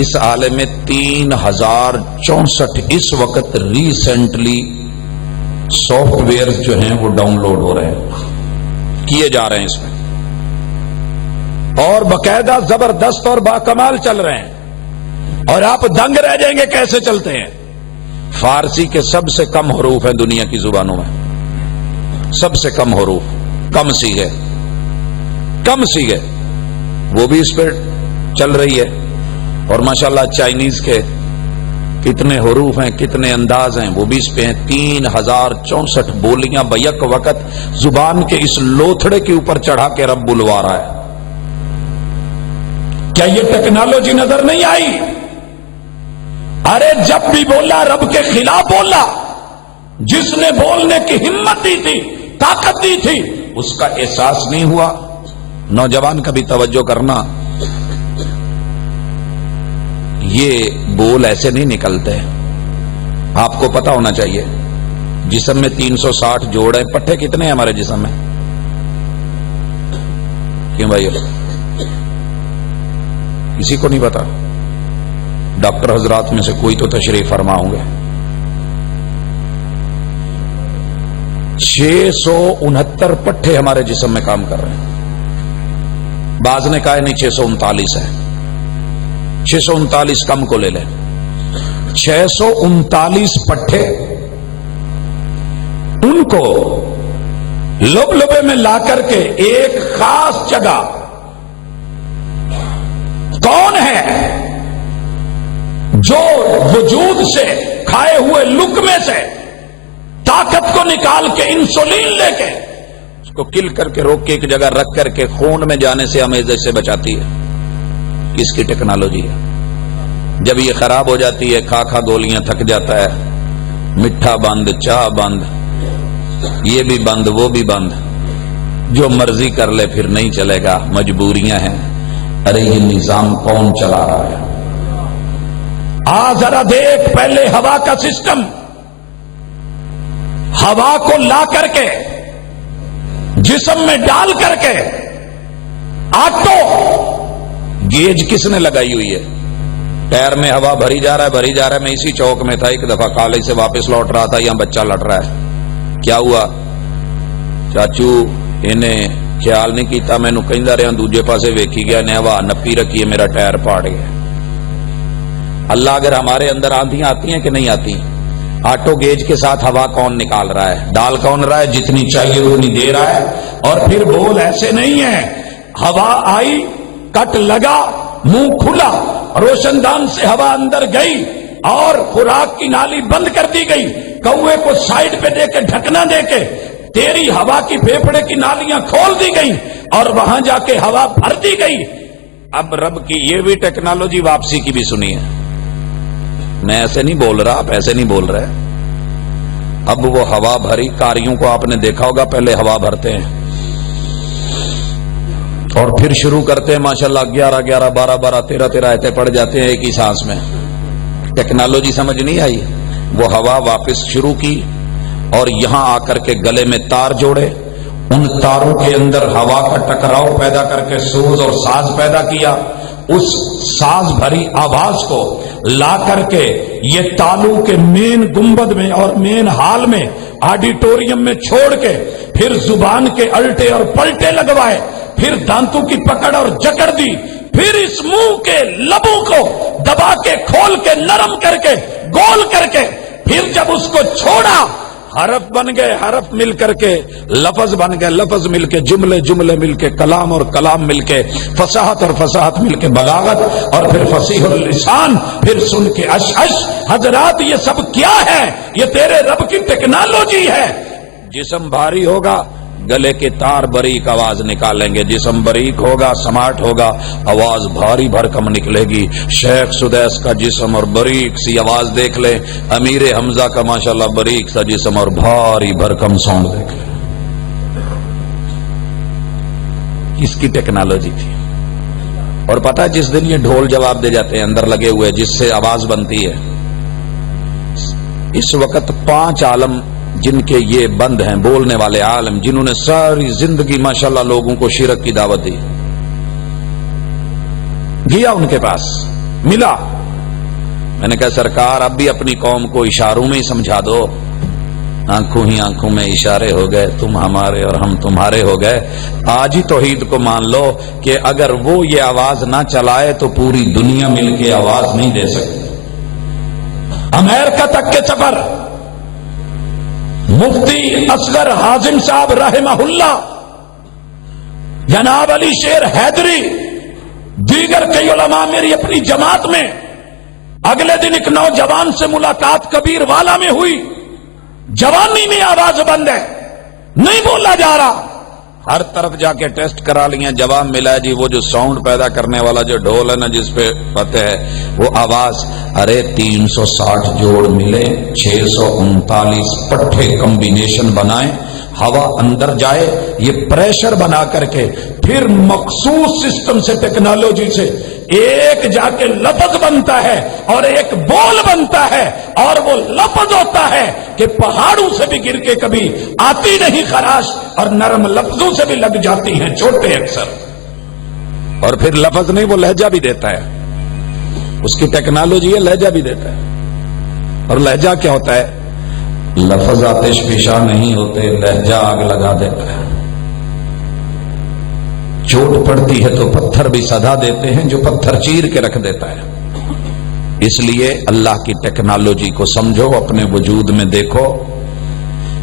اس آلے میں 3064 اس وقت ریسنٹلی سافٹ ویئر جو ہیں وہ ڈاؤن لوڈ ہو رہے ہیں، کیے جا رہے ہیں اس میں، اور باقاعدہ زبردست اور باکمال چل رہے ہیں، اور آپ دنگ رہ جائیں گے کیسے چلتے ہیں۔ فارسی کے سب سے کم حروف ہیں دنیا کی زبانوں میں، سب سے کم حروف، کم سیغے، کم سیغے، وہ بھی اس پہ چل رہی ہے۔ اور ماشاءاللہ چائنیز کے کتنے حروف ہیں، کتنے انداز ہیں، وہ بھی اس پہ ہیں۔ 3064 بولیاں بیک وقت زبان کے اس لوتھڑے کے اوپر چڑھا کے رب بلوا رہا ہے۔ کیا یہ ٹیکنالوجی نظر نہیں آئی؟ ارے جب بھی بولا رب کے خلاف بولا، جس نے بولنے کی ہمت دی تھی، طاقت دی تھی، اس کا احساس نہیں ہوا؟ نوجوان کا بھی توجہ کرنا، یہ بول ایسے نہیں نکلتے، آپ کو پتا ہونا چاہیے۔ جسم میں 360 جوڑ ہیں، پٹھے کتنے ہیں ہمارے جسم میں؟ کیوں بھائی کسی کو نہیں پتا؟ ڈاکٹر حضرات میں سے کوئی تو تشریف فرما ہوں گے۔ 669 پٹھے ہمارے جسم میں کام کر رہے ہیں۔ بعض نے کہا نہیں 639 ہے، 639 کم کو لے لیں۔ 639 پٹھے، ان کو لب لبے میں لا کر کے ایک خاص جگہ، کون ہے جو وجود سے، کھائے ہوئے لقمے سے طاقت کو نکال کے انسولین لے کے اس کو کل کر کے روک کے ایک جگہ رکھ کر کے خون میں جانے سے ہمیزے سے بچاتی ہے؟ کس کی ٹیکنالوجی ہے؟ جب یہ خراب ہو جاتی ہے کھا کھا گولیاں تھک جاتا ہے، میٹھا بند، چاہ بند، یہ بھی بند وہ بھی بند، جو مرضی کر لے پھر نہیں چلے گا، مجبوریاں ہیں۔ ارے یہ نظام کون چلا رہا ہے؟ ذرا دیکھ پہلے ہوا کا سسٹم، ہوا کو لا کر کے جسم میں ڈال کر کے آٹو گیج کس نے لگائی ہوئی ہے؟ ٹائر میں ہوا بھری جا رہا ہے۔ میں اسی چوک میں تھا ایک دفعہ، کالج سے واپس لوٹ رہا تھا، یہاں بچہ لٹ رہا ہے۔ کیا ہوا؟ چاچو انہیں خیال نہیں کیتا، میں کہندا رہا دوجے پاسے ویکھی گیا، نے ہوا نپی رکھی ہے، میرا ٹائر پاڑ گیا۔ اللہ اگر ہمارے اندر آندیاں آتی ہیں کہ نہیں آتی؟ آٹو گیج کے ساتھ ہوا کون نکال رہا ہے؟ ڈال کون رہا ہے؟ جتنی چاہیے اتنی دے رہا ہے۔ اور پھر بول ایسے نہیں ہے، ہوا آئی، کٹ لگا، منہ کھلا، روشن دان سے ہوا اندر گئی اور خوراک کی نالی بند کر دی گئی، کوے کو سائیڈ پہ دے کے ڈھکنا دے کے تیری ہوا کی پھیپھڑے کی نالیاں کھول دی گئی اور وہاں جا کے ہوا بھر دی گئی۔ اب رب کی یہ بھی ٹیکنالوجی واپسی کی بھی سنی ہے۔ میں ایسے نہیں بول رہا، آپ ایسے نہیں بول رہے۔ اب وہ ہوا بھری، کاریوں کو آپ نے دیکھا ہوگا، پہلے ہوا بھرتے ہیں اور پھر شروع کرتے ہیں، ماشاءاللہ 11 12 13 ایتے پڑ جاتے ہیں ایک ہی سانس میں۔ ٹیکنالوجی سمجھ نہیں آئی؟ وہ ہوا واپس شروع کی اور یہاں آ کر کے گلے میں تار جوڑے، ان تاروں کے اندر ہوا کا ٹکراؤ پیدا کر کے سوز اور ساز پیدا کیا، اس ساز بھری آواز کو لا کر کے یہ تالو کے مین گنبد میں اور مین ہال میں آڈیٹوریم میں چھوڑ کے پھر زبان کے الٹے اور پلٹے لگوائے، پھر دانتوں کی پکڑ اور جکڑ دی، پھر اس منہ کے لبوں کو دبا کے کھول کے نرم کر کے گول کر کے پھر جب اس کو چھوڑا، حرف بن گئے، حرف مل کر کے لفظ بن گئے، لفظ مل کے جملے مل کے کلام اور کلام مل کے فصاحت اور فصاحت مل کے بلاغت، اور پھر فصیح اللسان، پھر سن کے اش۔ حضرات یہ سب کیا ہے؟ یہ تیرے رب کی ٹیکنالوجی ہے۔ جسم بھاری ہوگا، گلے کے تار باریک آواز نکالیں گے، جسم باریک ہوگا، سماٹ ہوگا، آواز بھاری بھرکم نکلے گی۔ شیخ سدیس کا جسم اور باریک سی آواز دیکھ لیں، امیر حمزہ کا ماشاءاللہ باریک سا جسم اور بھاری بھرکم ساؤنڈ دیکھ لیں۔ اس کی ٹیکنالوجی تھی۔ اور پتہ ہے جس دن یہ ڈھول جواب دے جاتے ہیں اندر لگے ہوئے جس سے آواز بنتی ہے، اس وقت 5 عالم جن کے یہ بند ہیں، بولنے والے عالم، جنہوں نے ساری زندگی ماشاءاللہ لوگوں کو شرک کی دعوت دی، گیا ان کے پاس، ملا، میں نے کہا سرکار اب بھی اپنی قوم کو اشاروں میں ہی سمجھا دو۔ آنکھوں ہی آنکھوں میں اشارے ہو گئے، تم ہمارے اور ہم تمہارے ہو گئے۔ آج ہی توحید کو مان لو کہ اگر وہ یہ آواز نہ چلائے تو پوری دنیا مل کے آواز نہیں دے سکتی۔ امریکہ تک کے سفر، مفتی اصغر حازم صاحب رحمہ اللہ، جناب علی شیر حیدری، دیگر کئی علماء میری اپنی جماعت میں، اگلے دن ایک نوجوان سے ملاقات کبیر والا میں ہوئی، جوانی میں آواز بند ہے، نہیں بولا جا رہا، ہر طرف جا کے ٹیسٹ کرا لیا، جواب ملا جی وہ جو ساؤنڈ پیدا کرنے والا جو ڈھول ہے نا جس پہ پتہ ہے وہ آواز، ارے 360 جوڑ ملے، 639 پٹھے کمبینیشن بنائیں، ہوا اندر جائے، یہ پریشر بنا کر کے پھر مخصوص سسٹم سے، ٹیکنالوجی سے ایک جا کے لفظ بنتا ہے اور ایک بول بنتا ہے، اور وہ لفظ ہوتا ہے کہ پہاڑوں سے بھی گر کے کبھی آتی نہیں خراش، اور نرم لفظوں سے بھی لگ جاتی ہیں چھوٹے اکثر، اور پھر لفظ نہیں وہ لہجہ بھی دیتا ہے، اس کی ٹیکنالوجی ہے، لہجہ بھی دیتا ہے۔ اور لہجہ کیا ہوتا ہے؟ لفظ آتش فشاں نہیں ہوتے، لہجہ آگ لگا دیتا ہے۔ چوٹ پڑتی ہے تو پتھر بھی صدا دیتے ہیں، جو پتھر چیر کے رکھ دیتا ہے۔ اس لیے اللہ کی ٹیکنالوجی کو سمجھو، اپنے وجود میں دیکھو،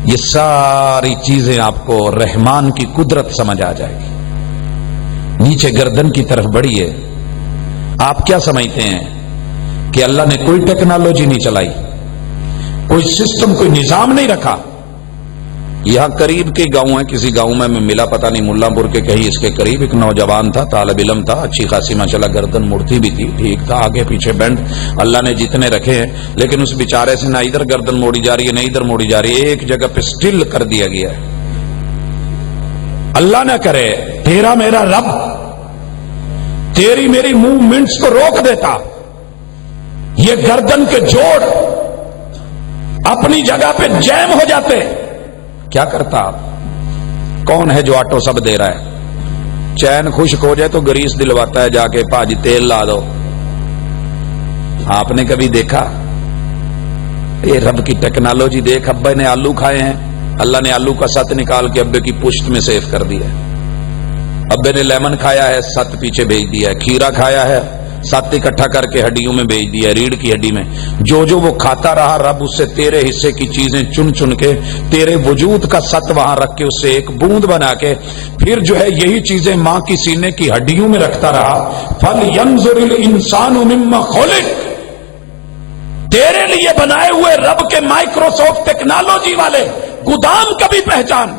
یہ ساری چیزیں آپ کو رحمان کی قدرت سمجھ آ جائے گی۔ نیچے گردن کی طرف بڑھیے، آپ کیا سمجھتے ہیں کہ اللہ نے کوئی ٹیکنالوجی نہیں چلائی، کوئی سسٹم، کوئی نظام نہیں رکھا؟ یہاں قریب کے گاؤں ہے، کسی گاؤں میں ملا، پتہ نہیں ملا پور کے کہیں اس کے قریب، ایک نوجوان تھا، طالب علم تھا، اچھی خاصی ماشاءاللہ گردن مڑتی بھی تھی، ٹھیک تھا، آگے پیچھے بینڈ اللہ نے جتنے رکھے ہیں، لیکن اس بیچارے سے نہ ادھر گردن موڑی جا رہی ہے نہ ادھر موڑی جا رہی ہے، ایک جگہ پہ سٹل کر دیا گیا ہے۔ اللہ نہ کرے تیرا میرا رب تیری میری موومنٹس کو روک دیتا، یہ گردن کے جوڑ اپنی جگہ پہ جیم ہو جاتے، کیا کرتا آپ؟ کون ہے جو آٹو سب دے رہا ہے؟ چین خشک ہو جائے تو گریس دلواتا ہے جا کے، پاجی تیل لا دو۔ آپ نے کبھی دیکھا؟ یہ رب کی ٹیکنالوجی دیکھ، ابے نے آلو کھائے ہیں، اللہ نے آلو کا ست نکال کے ابے کی پشت میں سیف کر دیا ہے۔ ابے نے لیمن کھایا ہے، ست پیچھے بھیج دیا ہے۔ کھیرا کھایا ہے، ست اکٹھا کر کے ہڈیوں میں بھیج دیا ہے، ریڑھ کی ہڈی میں۔ جو جو وہ کھاتا رہا، رب اس سے تیرے حصے کی چیزیں چن چن کے تیرے وجود کا ست وہاں رکھ کے اس سے ایک بوند بنا کے پھر جو ہے یہی چیزیں ماں کی سینے کی ہڈیوں میں رکھتا رہا۔ فَلْيَنْظُرِ الْإِنسَانُ مِمَّا خُلِقَ، تیرے لیے بنائے ہوئے رب کے مائکروسافٹ ٹیکنالوجی والے گودام کبھی پہچان۔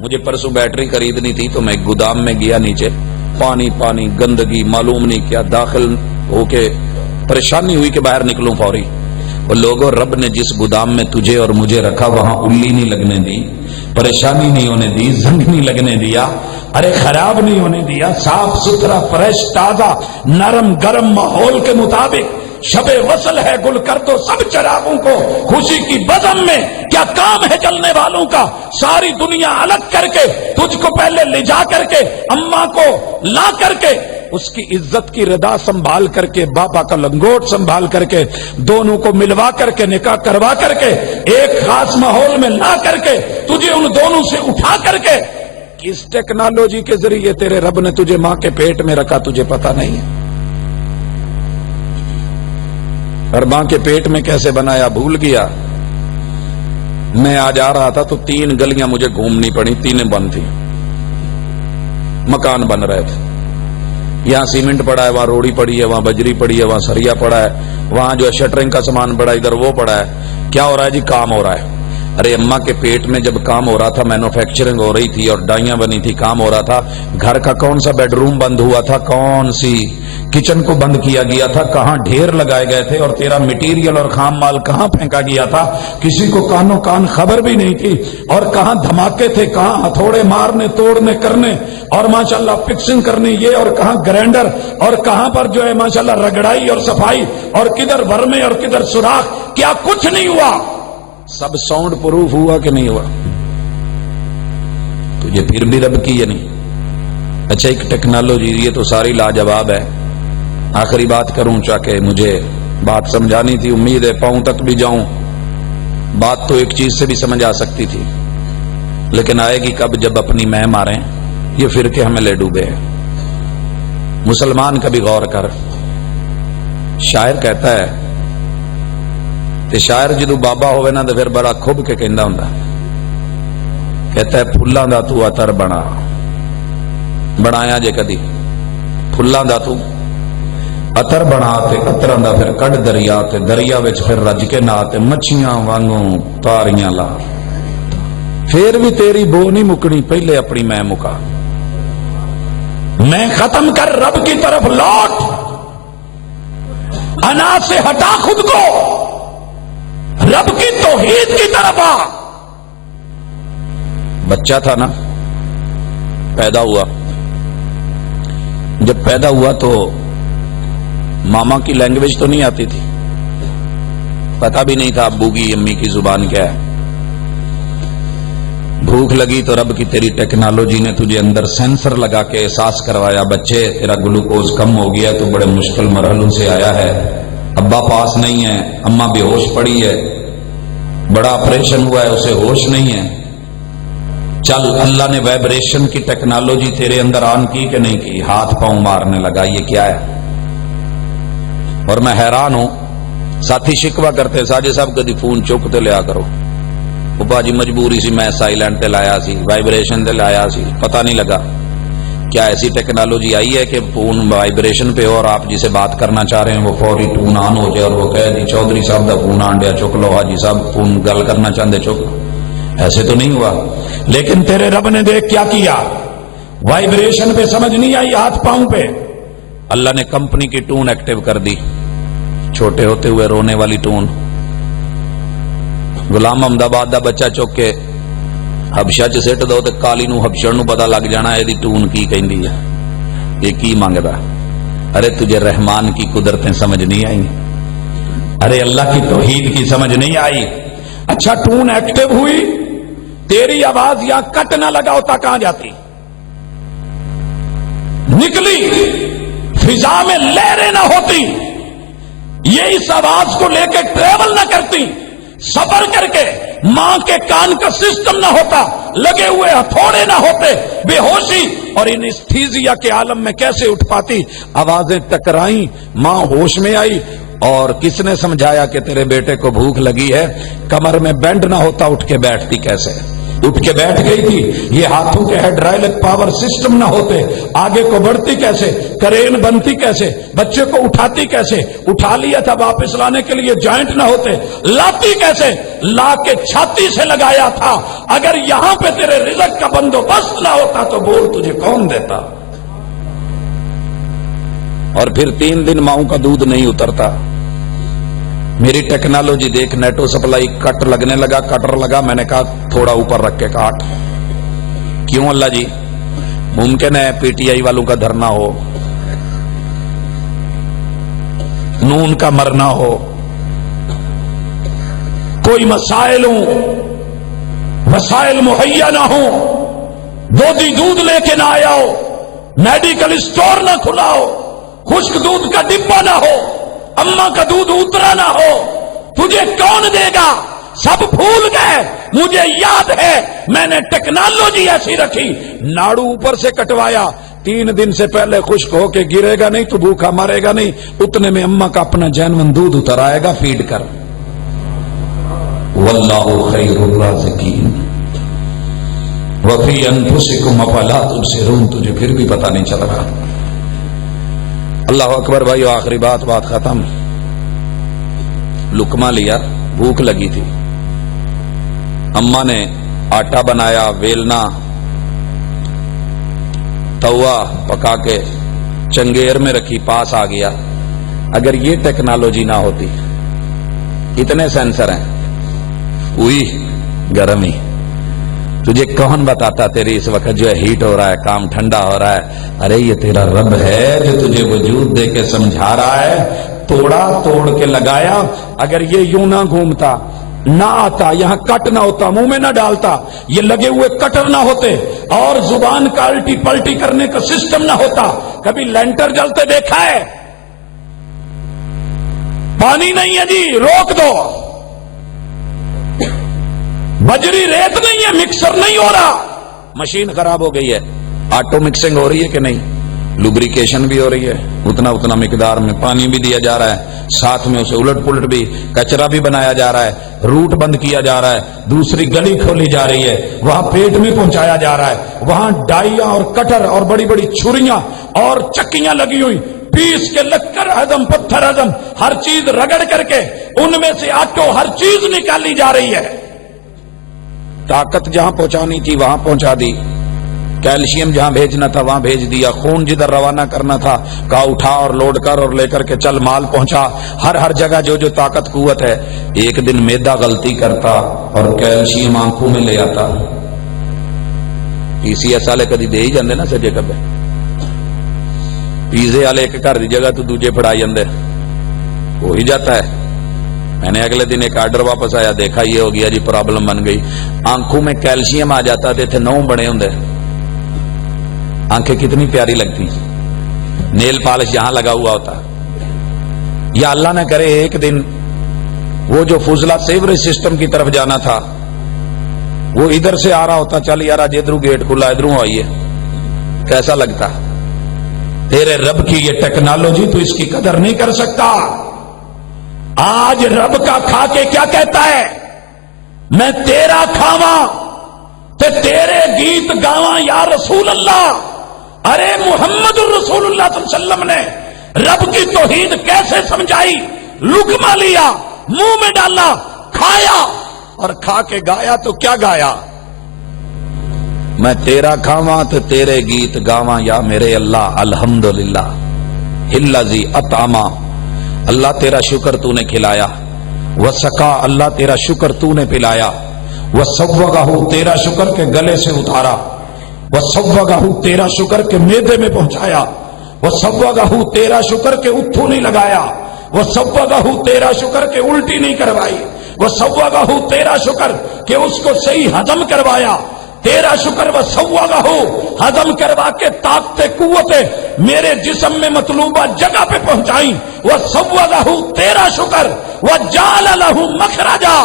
مجھے پرسوں بیٹری خریدنی تھی تو میں گودام میں گیا، نیچے پانی پانی گندگی معلوم نہیں کیا، داخل ہو کے پریشانی ہوئی کہ باہر نکلوں فوری۔ وہ لوگوں، رب نے جس گودام میں تجھے اور مجھے رکھا وہاں الی نہیں لگنے دی، پریشانی نہیں ہونے دی، زنگ نہیں لگنے دیا، ارے خراب نہیں ہونے دیا، صاف ستھرا فریش تازہ نرم گرم ماحول کے مطابق شب وصل ہے، گل کر دو سب چراغوں کو خوشی کی بزم میں۔ کیا کام ہے جلنے والوں کا؟ ساری دنیا الگ کر کے تجھ کو پہلے لے جا کر کے اماں کو لا کر کے اس کی عزت کی ردا سنبھال کر کے، باپا کا لنگوٹ سنبھال کر کے، دونوں کو ملوا کر کے نکاح کروا کر کے ایک خاص ماحول میں لا کر کے تجھے ان دونوں سے اٹھا کر کے کس ٹیکنالوجی کے ذریعے تیرے رب نے تجھے ماں کے پیٹ میں رکھا تجھے پتا نہیں ہے، اور ماں کے پیٹ میں کیسے بنایا بھول گیا۔ میں آج آ رہا تھا تو 3 گلیاں مجھے گھومنی پڑی، 3 بند تھی، مکان بن رہے تھے، یہاں سیمنٹ پڑا ہے، وہاں روڑی پڑی ہے، وہاں بجری پڑی ہے، وہاں سریا پڑا ہے، وہاں جو ہے شٹرنگ کا سامان پڑا ہے، ادھر وہ پڑا ہے۔ کیا ہو رہا ہے جی؟ کام ہو رہا ہے۔ ارے اماں کے پیٹ میں جب کام ہو رہا تھا، مینوفیکچرنگ ہو رہی تھی اور ڈائیاں بنی تھی، کام ہو رہا تھا، گھر کا کون سا بیڈ روم بند ہوا تھا، کون سی کچن کو بند کیا گیا تھا، کہاں ڈھیر لگائے گئے تھے اور تیرا مٹیریل اور خام مال کہاں پھینکا گیا تھا، کسی کو کانوں کان خبر بھی نہیں تھی، اور کہاں دھماکے تھے، کہاں ہتھوڑے مارنے توڑنے کرنے اور ماشاءاللہ فکسنگ کرنے یہ، اور کہاں گرینڈر، اور کہاں پر جو ہے ماشاءاللہ رگڑائی اور صفائی، اور کدھر ورمے اور کدھر سوراخ، کیا کچھ نہیں ہوا؟ سب ساؤنڈ پروف ہوا کہ نہیں ہوا؟ تو یہ پھر بھی رب کی ہے نہیں؟ اچھا ایک ٹیکنالوجی یہ تو ساری لاجواب ہے۔ آخری بات کروں چاہے مجھے بات سمجھانی تھی، امید ہے پاؤں تک بھی جاؤں، بات تو ایک چیز سے بھی سمجھ آ سکتی تھی، لیکن آئے گی کب؟ جب اپنی میں ماریں، یہ فرقے ہمیں لے ڈوبے ہیں۔ مسلمان کبھی غور کر، شاعر کہتا ہے کہ شاعر جدو بابا ہوئے نا تو پھر بڑا کھب کے کہندا ہوندا، کہتا ہے پھلاں دا تو عطر بنا، بنایا جے کدی پھلاں دا تو عطر بنا تے عطراں دا پھر کڈ دریا تے دریا وچ پھر رج کے نہ تے مچھیاں وانگوں تاریاں لا، پھر بھی تیری بو نہیں مکنی، پہلے اپنی میں مکا، میں ختم کر رب کی طرف لوٹ، انا سے ہٹا خود کو، رب کی توحید کی طرف آ۔ بچہ تھا نا، پیدا ہوا، جب پیدا ہوا تو ماما کی لینگویج تو نہیں آتی تھی، پتہ بھی نہیں تھا ابو کی امی کی زبان کیا ہے۔ بھوک لگی تو رب کی تیری ٹیکنالوجی نے تجھے اندر سینسر لگا کے احساس کروایا، بچے تیرا گلوکوز کم ہو گیا، تو بڑے مشکل مرحلوں سے آیا ہے، ابا پاس نہیں ہے، اماں بے ہوش پڑی ہے، بڑا آپریشن ہوا ہے، اسے ہوش نہیں ہے، چل اللہ نے وائبریشن کی ٹیکنالوجی تیرے اندر آن کی کہ نہیں کی؟ ہاتھ پاؤں مارنے لگا، یہ کیا ہے؟ اور میں حیران ہوں، ساتھی شکوا کرتے ساجے صاحب کدی فون چکتے لیا کرو، وہ باجی مجبوری سی میں سائلنٹ تے لایا سی، وائبریشن تے لایا سی، پتہ نہیں لگا۔ کیا ایسی ٹیکنالوجی آئی ہے کہ فون وائبریشن پہ ہو اور آپ جسے بات کرنا چاہ رہے ہیں وہ فوری ٹون آن ہو جائے اور وہ کہے جی چودھری صاحب دا فون آن ڈیا چک لو، حاجی صاحب فون گل کرنا چاہتے چک لو؟ ایسے تو نہیں ہوا، لیکن تیرے رب نے دیکھ کیا کیا، وائبریشن پہ سمجھ نہیں آئی، ہاتھ پاؤں پہ اللہ نے کمپنی کی ٹون ایکٹیو کر دی، چھوٹے ہوتے ہوئے رونے والی ٹون۔ غلام احمد آباد دا بچہ چک کے حبشہ چ سٹ دو تے کالی نو حبشن نو پتہ لگ جانا یہ ٹون کی کہندی ہے، یہ کی مانگدا۔ ارے تجھے رحمان کی قدرتیں سمجھ نہیں آئی، ارے اللہ کی توحید کی سمجھ نہیں آئی۔ اچھا ٹون ایکٹیو ہوئی، تیری آواز یہاں کٹ نہ لگا ہوتا کہاں جاتی؟ نکلی، فضا میں لہریں نہ ہوتی، یہ اس آواز کو لے کے ٹریول نہ کرتی، سفر کر کے ماں کے کان کا سسٹم نہ ہوتا، لگے ہوئے ہتھوڑے نہ ہوتے، بے ہوشی اور انستھیزیا کے عالم میں کیسے اٹھ پاتی؟ آوازیں ٹکرائیں، ماں ہوش میں آئی، اور کس نے سمجھایا کہ تیرے بیٹے کو بھوک لگی ہے؟ کمر میں بینڈ نہ ہوتا اٹھ کے بیٹھتی کیسے؟ اٹھ کے بیٹھ گئی تھی۔ یہ ہاتھوں کے ہائیڈرالک پاور سسٹم نہ ہوتے آگے کو بڑھتی کیسے؟ کرین بنتی کیسے؟ بچے کو اٹھاتی کیسے؟ اٹھا لیا تھا واپس لانے کے لیے جوائنٹ نہ ہوتے، لاتی کیسے؟ لا کے چھاتی سے لگایا تھا۔ اگر یہاں پہ تیرے رزق کا بندوبست نہ ہوتا تو بول تجھے کون دیتا؟ اور پھر 3 دن ماؤں کا دودھ نہیں اترتا۔ میری ٹیکنالوجی دیکھ، نیٹو سپلائی کٹ لگنے لگا، کٹر لگا، میں نے کہا تھوڑا اوپر رکھ کے کاٹ۔ کیوں اللہ جی؟ ممکن ہے پی ٹی آئی والوں کا دھرنا ہو، نون کا مرنا ہو، کوئی مسائل ہوں، وسائل مہیا نہ ہو، دودھی دودھ لے کے نہ آیا ہو، میڈیکل اسٹور نہ کھلا ہو، خشک دودھ کا ڈبہ نہ ہو، اماں کا دودھ اترا نہ ہو، تجھے کون دے گا؟ سب بھول گئے۔ مجھے یاد ہے میں نے ٹیکنالوجی ایسی رکھی، ناڑو اوپر سے کٹوایا، 3 دن سے پہلے خشک ہو کے گرے گا نہیں تو بھوکا مرے گا نہیں، اتنے میں اماں کا اپنا جینون دودھ اتر آئے گا، فیڈ کر۔ واللہ خیر الرازقین وفی انفسکم افلا تبصرون، تجھے پھر بھی پتہ نہیں چل رہا۔ اللہ اکبر بھائیو، آخری بات ختم۔ لقمہ لیا، بھوک لگی تھی، اماں نے آٹا بنایا، ویلنا، توا پکا کے چنگیر میں رکھی، پاس آ گیا۔ اگر یہ ٹیکنالوجی نہ ہوتی، اتنے سینسر ہیں، ہوئی گرمی، تجھے کون بتاتا تیری اس وقت جو ہے ہیٹ ہو رہا ہے، کام ٹھنڈا ہو رہا ہے؟ ارے یہ تیرا رب ہے جو تجھے وجود دے کے سمجھا رہا ہے، توڑا، توڑ کے لگایا۔ اگر یہ یوں نہ گھومتا، نہ آتا، یہاں کٹ نہ ہوتا، منہ میں نہ ڈالتا، یہ لگے ہوئے کٹر نہ ہوتے، اور زبان کا الٹی پلٹی کرنے کا سسٹم نہ ہوتا۔ کبھی لینٹر جلتے دیکھا ہے؟ پانی نہیں ہے جی، روک دو۔ بجری ریت نہیں ہے، مکسر نہیں ہو رہا، مشین خراب ہو گئی ہے، آٹو مکسنگ ہو رہی ہے کہ نہیں؟ لوبریکیشن بھی ہو رہی ہے، اتنا مقدار میں پانی بھی دیا جا رہا ہے، ساتھ میں اسے الٹ پلٹ بھی، کچرا بھی بنایا جا رہا ہے، روٹ بند کیا جا رہا ہے، دوسری گلی کھولی جا رہی ہے، وہاں پیٹ میں پہنچایا جا رہا ہے، وہاں ڈائیاں اور کٹر اور بڑی بڑی چھریاں اور چکیاں لگی ہوئی، پیس کے لکڑ ہضم، پتھر ہضم، ہر چیز رگڑ کر کے ان میں سے آٹو ہر چیز نکالی جا رہی ہے۔ طاقت جہاں پہنچانی تھی وہاں پہنچا دی، کیلشیم جہاں بھیجنا تھا وہاں بھیج دیا، خون جدھر روانہ کرنا تھا کہا اٹھا اور لوڈ کر اور لے کر کے چل، مال پہنچا۔ ہر جگہ جو طاقت قوت ہے۔ ایک دن میدا غلطی کرتا اور کیلشیم آنکھوں میں لے آتا، پی سی ایس والے کدی دے ہی جاندے نا سجے کبے، پیزے والے ایک گھر دی جگہ تو دوجے پڑھائی جاندے، ہو ہی جاتا ہے۔ میں نے اگلے دن ایک آرڈر واپس آیا، دیکھا یہ ہو گیا جی، پرابلم بن گئی، آنکھوں میں کیلشیم آ جاتا تھے، تھے 9 بڑے ہوندے، آنکھیں کتنی پیاری لگتی، نیل پالش یہاں لگا ہوا ہوتا۔ یا اللہ نہ کرے ایک دن وہ جو فضلہ سیوریج سسٹم کی طرف جانا تھا وہ ادھر سے آ رہا ہوتا، چل یار آج ادھروں گیٹ کھلا، ادھروں آئیے، کیسا لگتا؟ تیرے رب کی یہ ٹیکنالوجی تو اس کی قدر نہیں کر سکتا۔ آج رب کا کھا کے کیا کہتا ہے؟ میں تیرا کھاواں تے تیرے گیت گاواں یا رسول اللہ۔ ارے محمد الرسول اللہ صلی اللہ علیہ وسلم نے رب کی توحید کیسے سمجھائی؟ لقمہ لیا، منہ میں ڈالا، کھایا، اور کھا کے گایا تو کیا گایا؟ میں تیرا کھاواں تو تیرے گیت گاواں یا میرے اللہ الحمدللہ الذی اطعما، اللہ تیرا شکر تو نے کھلایا، وسقا اللہ تیرا شکر تو نے پلایا، وسوغہ تیرا شکر کے گلے سے اتارا، وسوغہ تیرا شکر کے میدے میں پہنچایا، وسوغہ تیرا شکر کے اتھو نہیں لگایا، وسوغہ تیرا شکر کے الٹی نہیں کروائی، وسوغہ تیرا شکر کہ اس کو صحیح ہضم کروایا، تیرا شکر وسوغہ ہضم کروا کے طاقت قوت میرے جسم میں مطلوبہ جگہ پہ پہنچائی، وسوغہ تیرا شکر وجعل لہ مخرجا،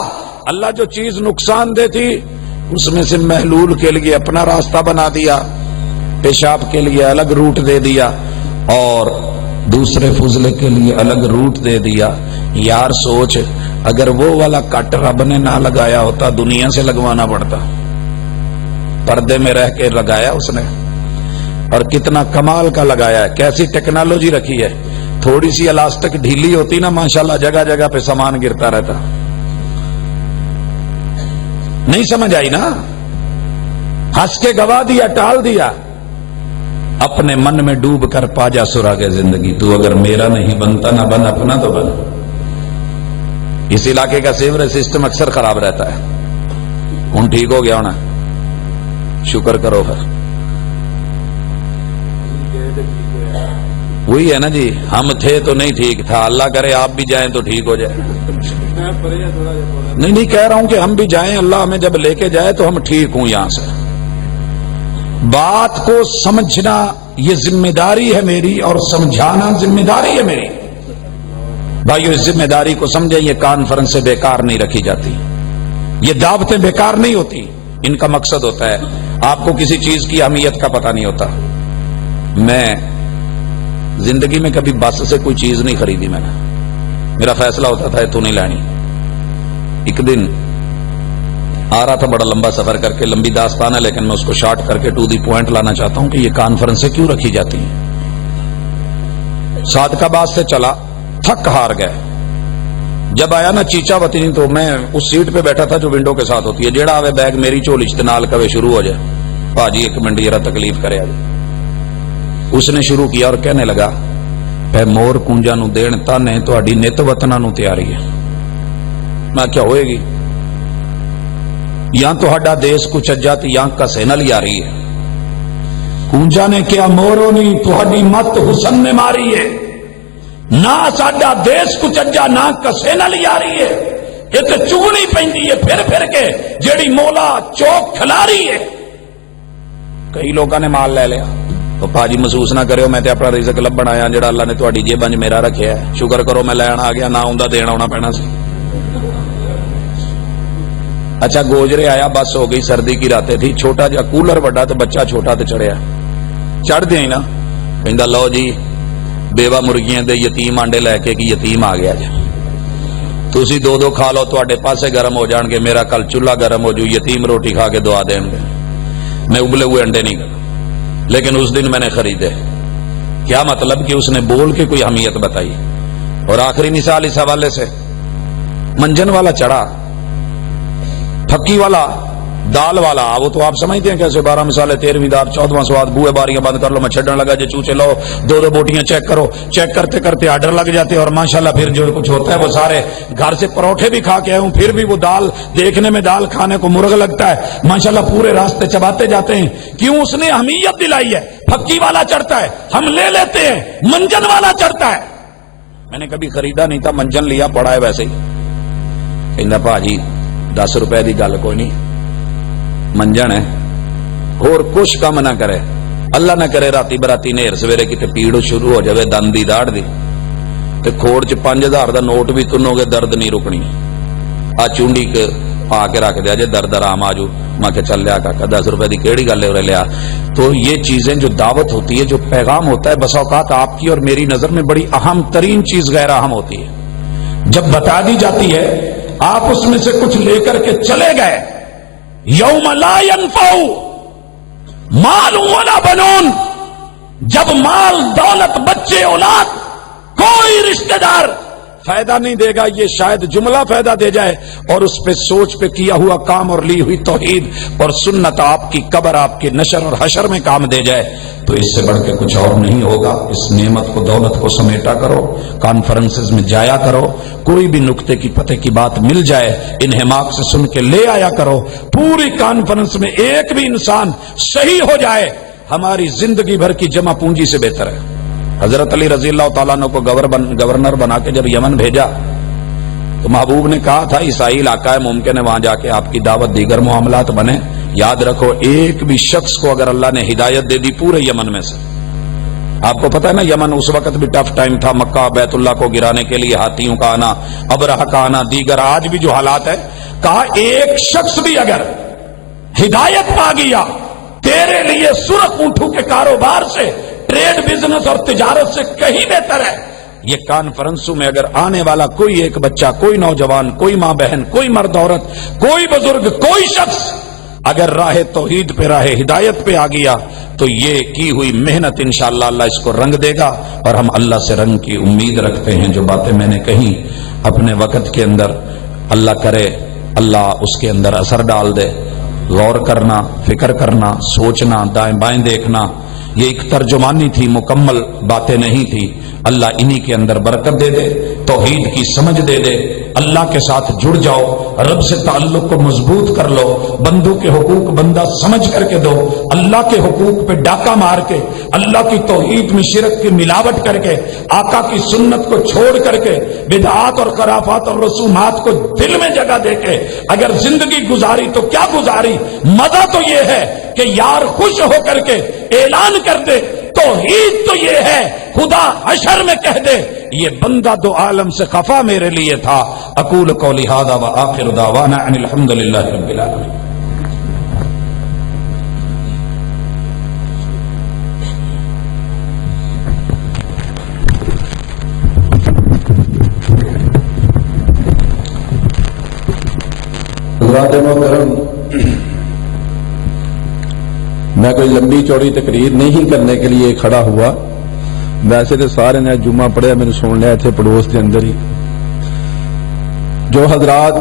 اللہ جو چیز نقصان دہ تھی اس میں سے محلول کے لیے اپنا راستہ بنا دیا، پیشاب کے لیے الگ روٹ دے دیا اور دوسرے فضلے کے لیے الگ روٹ دے دیا۔ یار سوچ اگر وہ والا کٹ رب نے نہ لگایا ہوتا دنیا سے لگوانا پڑتا، پردے میں رہ کے لگایا اس نے، اور کتنا کمال کا لگایا ہے، کیسی ٹیکنالوجی رکھی ہے، تھوڑی سی الاسٹک ڈھیلی ہوتی نا ماشاءاللہ جگہ جگہ پہ سامان گرتا رہتا۔ نہیں سمجھ آئی نا؟ ہنس کے گوا دیا، ٹال دیا، اپنے من میں ڈوب کر پا جا سراغ زندگی، تو اگر میرا نہیں بنتا نہ بن اپنا تو بن۔ اس علاقے کا سیوریج سسٹم اکثر خراب رہتا ہے، ہوں ٹھیک ہو گیا ہونا، شکر کرو پھر۔ وہی ہے نا جی، ہم تھے تو نہیں ٹھیک تھا، اللہ کرے آپ بھی جائیں تو ٹھیک ہو جائے۔ نہیں کہہ رہا ہوں کہ ہم بھی جائیں، اللہ ہمیں جب لے کے جائے تو ہم ٹھیک ہوں یہاں سے۔ بات کو سمجھنا یہ ذمہ داری ہے میری، اور سمجھانا ذمہ داری ہے میری۔ بھائیو اس ذمہ داری کو سمجھیں، یہ کانفرنسیں بیکار نہیں رکھی جاتی، یہ دعوتیں بیکار نہیں ہوتی، ان کا مقصد ہوتا ہے آپ کو کسی چیز کی اہمیت کا پتہ نہیں ہوتا۔ میں زندگی میں کبھی بس سے کوئی چیز نہیں خریدی، میں نے، میرا فیصلہ ہوتا تھا تو نہیں لانی۔ ایک دن آ رہا تھا، بڑا لمبا سفر کر کے، لمبی داستان ہے لیکن میں اس کو شارٹ کر کے ٹو دی پوائنٹ لانا چاہتا ہوں کہ یہ کانفرنسیں کیوں رکھی جاتی ہیں۔ صادقہ آباد سے چلا، تھک ہار گئے، جب آیا نا چیچا وطنی تو میں اس سیٹ پہ بیٹھا تھا جو ونڈو کے ساتھ ہوتی ہے، جیڑا آوے بیگ میری چول اجتنال کوے شروع ہو جائے، پاجی ایک منٹ ذرا تکلیف کرے آج۔ اس نے شروع کیا اور کہنے لگا پہ مور کنجا نو دین تانے تہاڈی نت وطنا نو تیاری ہے۔ میں کیا ہوئے گی، یا تہاڈا دیس کچھ اجات یا کسے نال یاری ہے۔ کنجا نے کیا مورو نہیں تہاڈی مت حسن نے ماری ہے، نہ ساڈا دیس کچھ اجا نہ کسے نال یاری ہے، یہ تے چگنی پیندی ہے پھر کے جیڑی مولا چوک کھلاری ہے۔ کئی لوگوں نے مال لے لیا، تو پاجی محسوس نہ کرو، میں تے اپنا رزق لبن آیا جڑا اللہ نے تہاڈی جیباں وچ میرا رکھیا ہے، شکر کرو میں لین آ گیا، نہ ہوندا دین آنا پینا سی۔ اچھا گوجرے آیا، بس ہو گئی، سردی کی راتیں تھی، چھوٹا جا کولر بڑا تو بچہ چھوٹا تے چڑھیا، چڑھ دیا ہی نا، کہندا لو جی بیوہ مرغیاں دے یتیم آنڈے لے کے کہ یتیم آ گیا جی، تسی دو کھا لو تواڈے پاسے گرم ہو جان گے، میرا کل چولہا گرم ہو جو، یتیم روٹی کھا کے دعا دین گے۔ میں ابلے ہوئے انڈے نہیں کھاتا، لیکن اس دن میں نے خریدے۔ کیا مطلب کہ اس نے بول کے کوئی اہمیت بتائی۔ اور آخری مثال اس حوالے سے، منجن والا چڑھا، پھکی والا، دال والا، وہ تو آپ سمجھتے ہیں کیسے 12 مسالے 13ویں دار 14واں سواد، بوئے باریاں بند کر لو، میں چھڑن لگا جو چوچے لو، دو بوٹیاں چیک کرو، چیک کرتے کرتے آرڈر لگ جاتے، اور ماشاءاللہ پھر جو کچھ ہوتا ہے وہ سارے گھر سے پروٹھے بھی کھا کے آئے ہوں، پھر بھی وہ دال دیکھنے میں دال کھانے کو مرغ لگتا ہے، ماشاءاللہ پورے راستے چباتے جاتے ہیں۔ کیوں؟ اس نے اہمیت دلائی ہے۔ پھکی والا چڑھتا ہے ہم لے لیتے ہیں، منجن والا چڑھتا ہے۔ میں نے کبھی خریدا نہیں تھا، منجن لیا پڑا ہے ویسے ہی، کہندا بھاجی 10 روپے دی گل کوئی نہیں، منجن ہے، اور کچھ کم نہ کرے، اللہ نہ کرے راتی براتی نیر سویرے کتے پیڑ شروع ہو جاوے دند دی داڑھ دی تے کھوڑ چ 5000 دا نوٹ بھی تنو گے درد نہیں رکنی، آ چونڈی کے پا کے رکھ دیا جے درد آرام آجو۔ میں کہ چل لیا کاکا 10 روپے دی کیڑی گل ہے لیا۔ تو یہ چیزیں جو دعوت ہوتی ہے، جو پیغام ہوتا ہے، بس اوقات آپ کی اور میری نظر میں بڑی اہم ترین چیز غیر اہم ہوتی ہے، جب بتا دی جاتی ہے آپ اس میں سے کچھ لے کر کے چلے گئے، یوم لا ینفع مال ولا بنون، جب مال دولت بچے اولاد کوئی رشتہ دار فائدہ نہیں دے گا، یہ شاید جملہ فائدہ دے جائے اور اس پہ سوچ پہ کیا ہوا کام اور لی ہوئی توحید اور سنت آپ کی قبر آپ کے نشر اور حشر میں کام دے جائے، تو اس سے بڑھ کے کچھ اور نہیں ہوگا۔ اس نعمت کو دولت کو سمیٹا کرو، کانفرنسز میں جایا کرو، کوئی بھی نکتے کی پتہ کی بات مل جائے انہماک سے سن کے لے آیا کرو۔ پوری کانفرنس میں ایک بھی انسان صحیح ہو جائے ہماری زندگی بھر کی جمع پونجی سے بہتر ہے۔ حضرت علی رضی اللہ تعالیٰ عنہ کو گورنر بنا کے جب یمن بھیجا تو محبوب نے کہا تھا عیسائی علاقہ ہے، ممکن ہے وہاں جا کے آپ کی دعوت دیگر معاملات بنے، یاد رکھو ایک بھی شخص کو اگر اللہ نے ہدایت دے دی پورے یمن میں سے، آپ کو پتہ ہے نا یمن اس وقت بھی ٹف ٹائم تھا، مکہ بیت اللہ کو گرانے کے لیے ہاتھیوں کا آنا، ابرہہ کا آنا، دیگر آج بھی جو حالات ہے، کہا ایک شخص بھی اگر ہدایت پا گیا تیرے لیے سرخ اونٹوں کے کاروبار سے، ٹریڈ بزنس اور تجارت سے کہیں بہتر ہے۔ یہ کانفرنسوں میں اگر آنے والا کوئی ایک بچہ، کوئی نوجوان، کوئی ماں بہن، کوئی مرد عورت، کوئی بزرگ، کوئی شخص اگر راہ توحید پہ راہ ہدایت پہ آ گیا تو یہ کی ہوئی محنت انشاءاللہ اللہ اس کو رنگ دے گا، اور ہم اللہ سے رنگ کی امید رکھتے ہیں۔ جو باتیں میں نے کہیں اپنے وقت کے اندر اللہ کرے اللہ اس کے اندر اثر ڈال دے، غور کرنا، فکر کرنا، سوچنا، دائیں بائیں دیکھنا، یہ ایک ترجمانی تھی، مکمل باتیں نہیں تھی۔ اللہ انہی کے اندر برکت دے دے، توحید کی سمجھ دے دے، اللہ کے ساتھ جڑ جاؤ، رب سے تعلق کو مضبوط کر لو، بندوں کے حقوق بندہ سمجھ کر کے دو، اللہ کے حقوق پہ ڈاکہ مار کے، اللہ کی توحید میں شرک کی ملاوٹ کر کے، آقا کی سنت کو چھوڑ کر کے، بدعات اور خرافات اور رسومات کو دل میں جگہ دے کے اگر زندگی گزاری تو کیا گزاری؟ مزہ تو یہ ہے کہ یار خوش ہو کر کے اعلان کر دے، توحید تو یہ ہے، خدا حشر میں کہہ دے یہ بندہ دو عالم سے خفا میرے لیے تھا۔ اقول قولی ھذا وآخر دعوانا ان الحمد للہ رب العالمین۔ حضرات محترم، میں کوئی لمبی چوڑی تقریر نہیں کرنے کے لیے کھڑا ہوا، ویسے تو سارے نے جمعہ پڑھیا، میں نے سن لیا تھے پڑوس کے اندر ہی۔ جو حضرات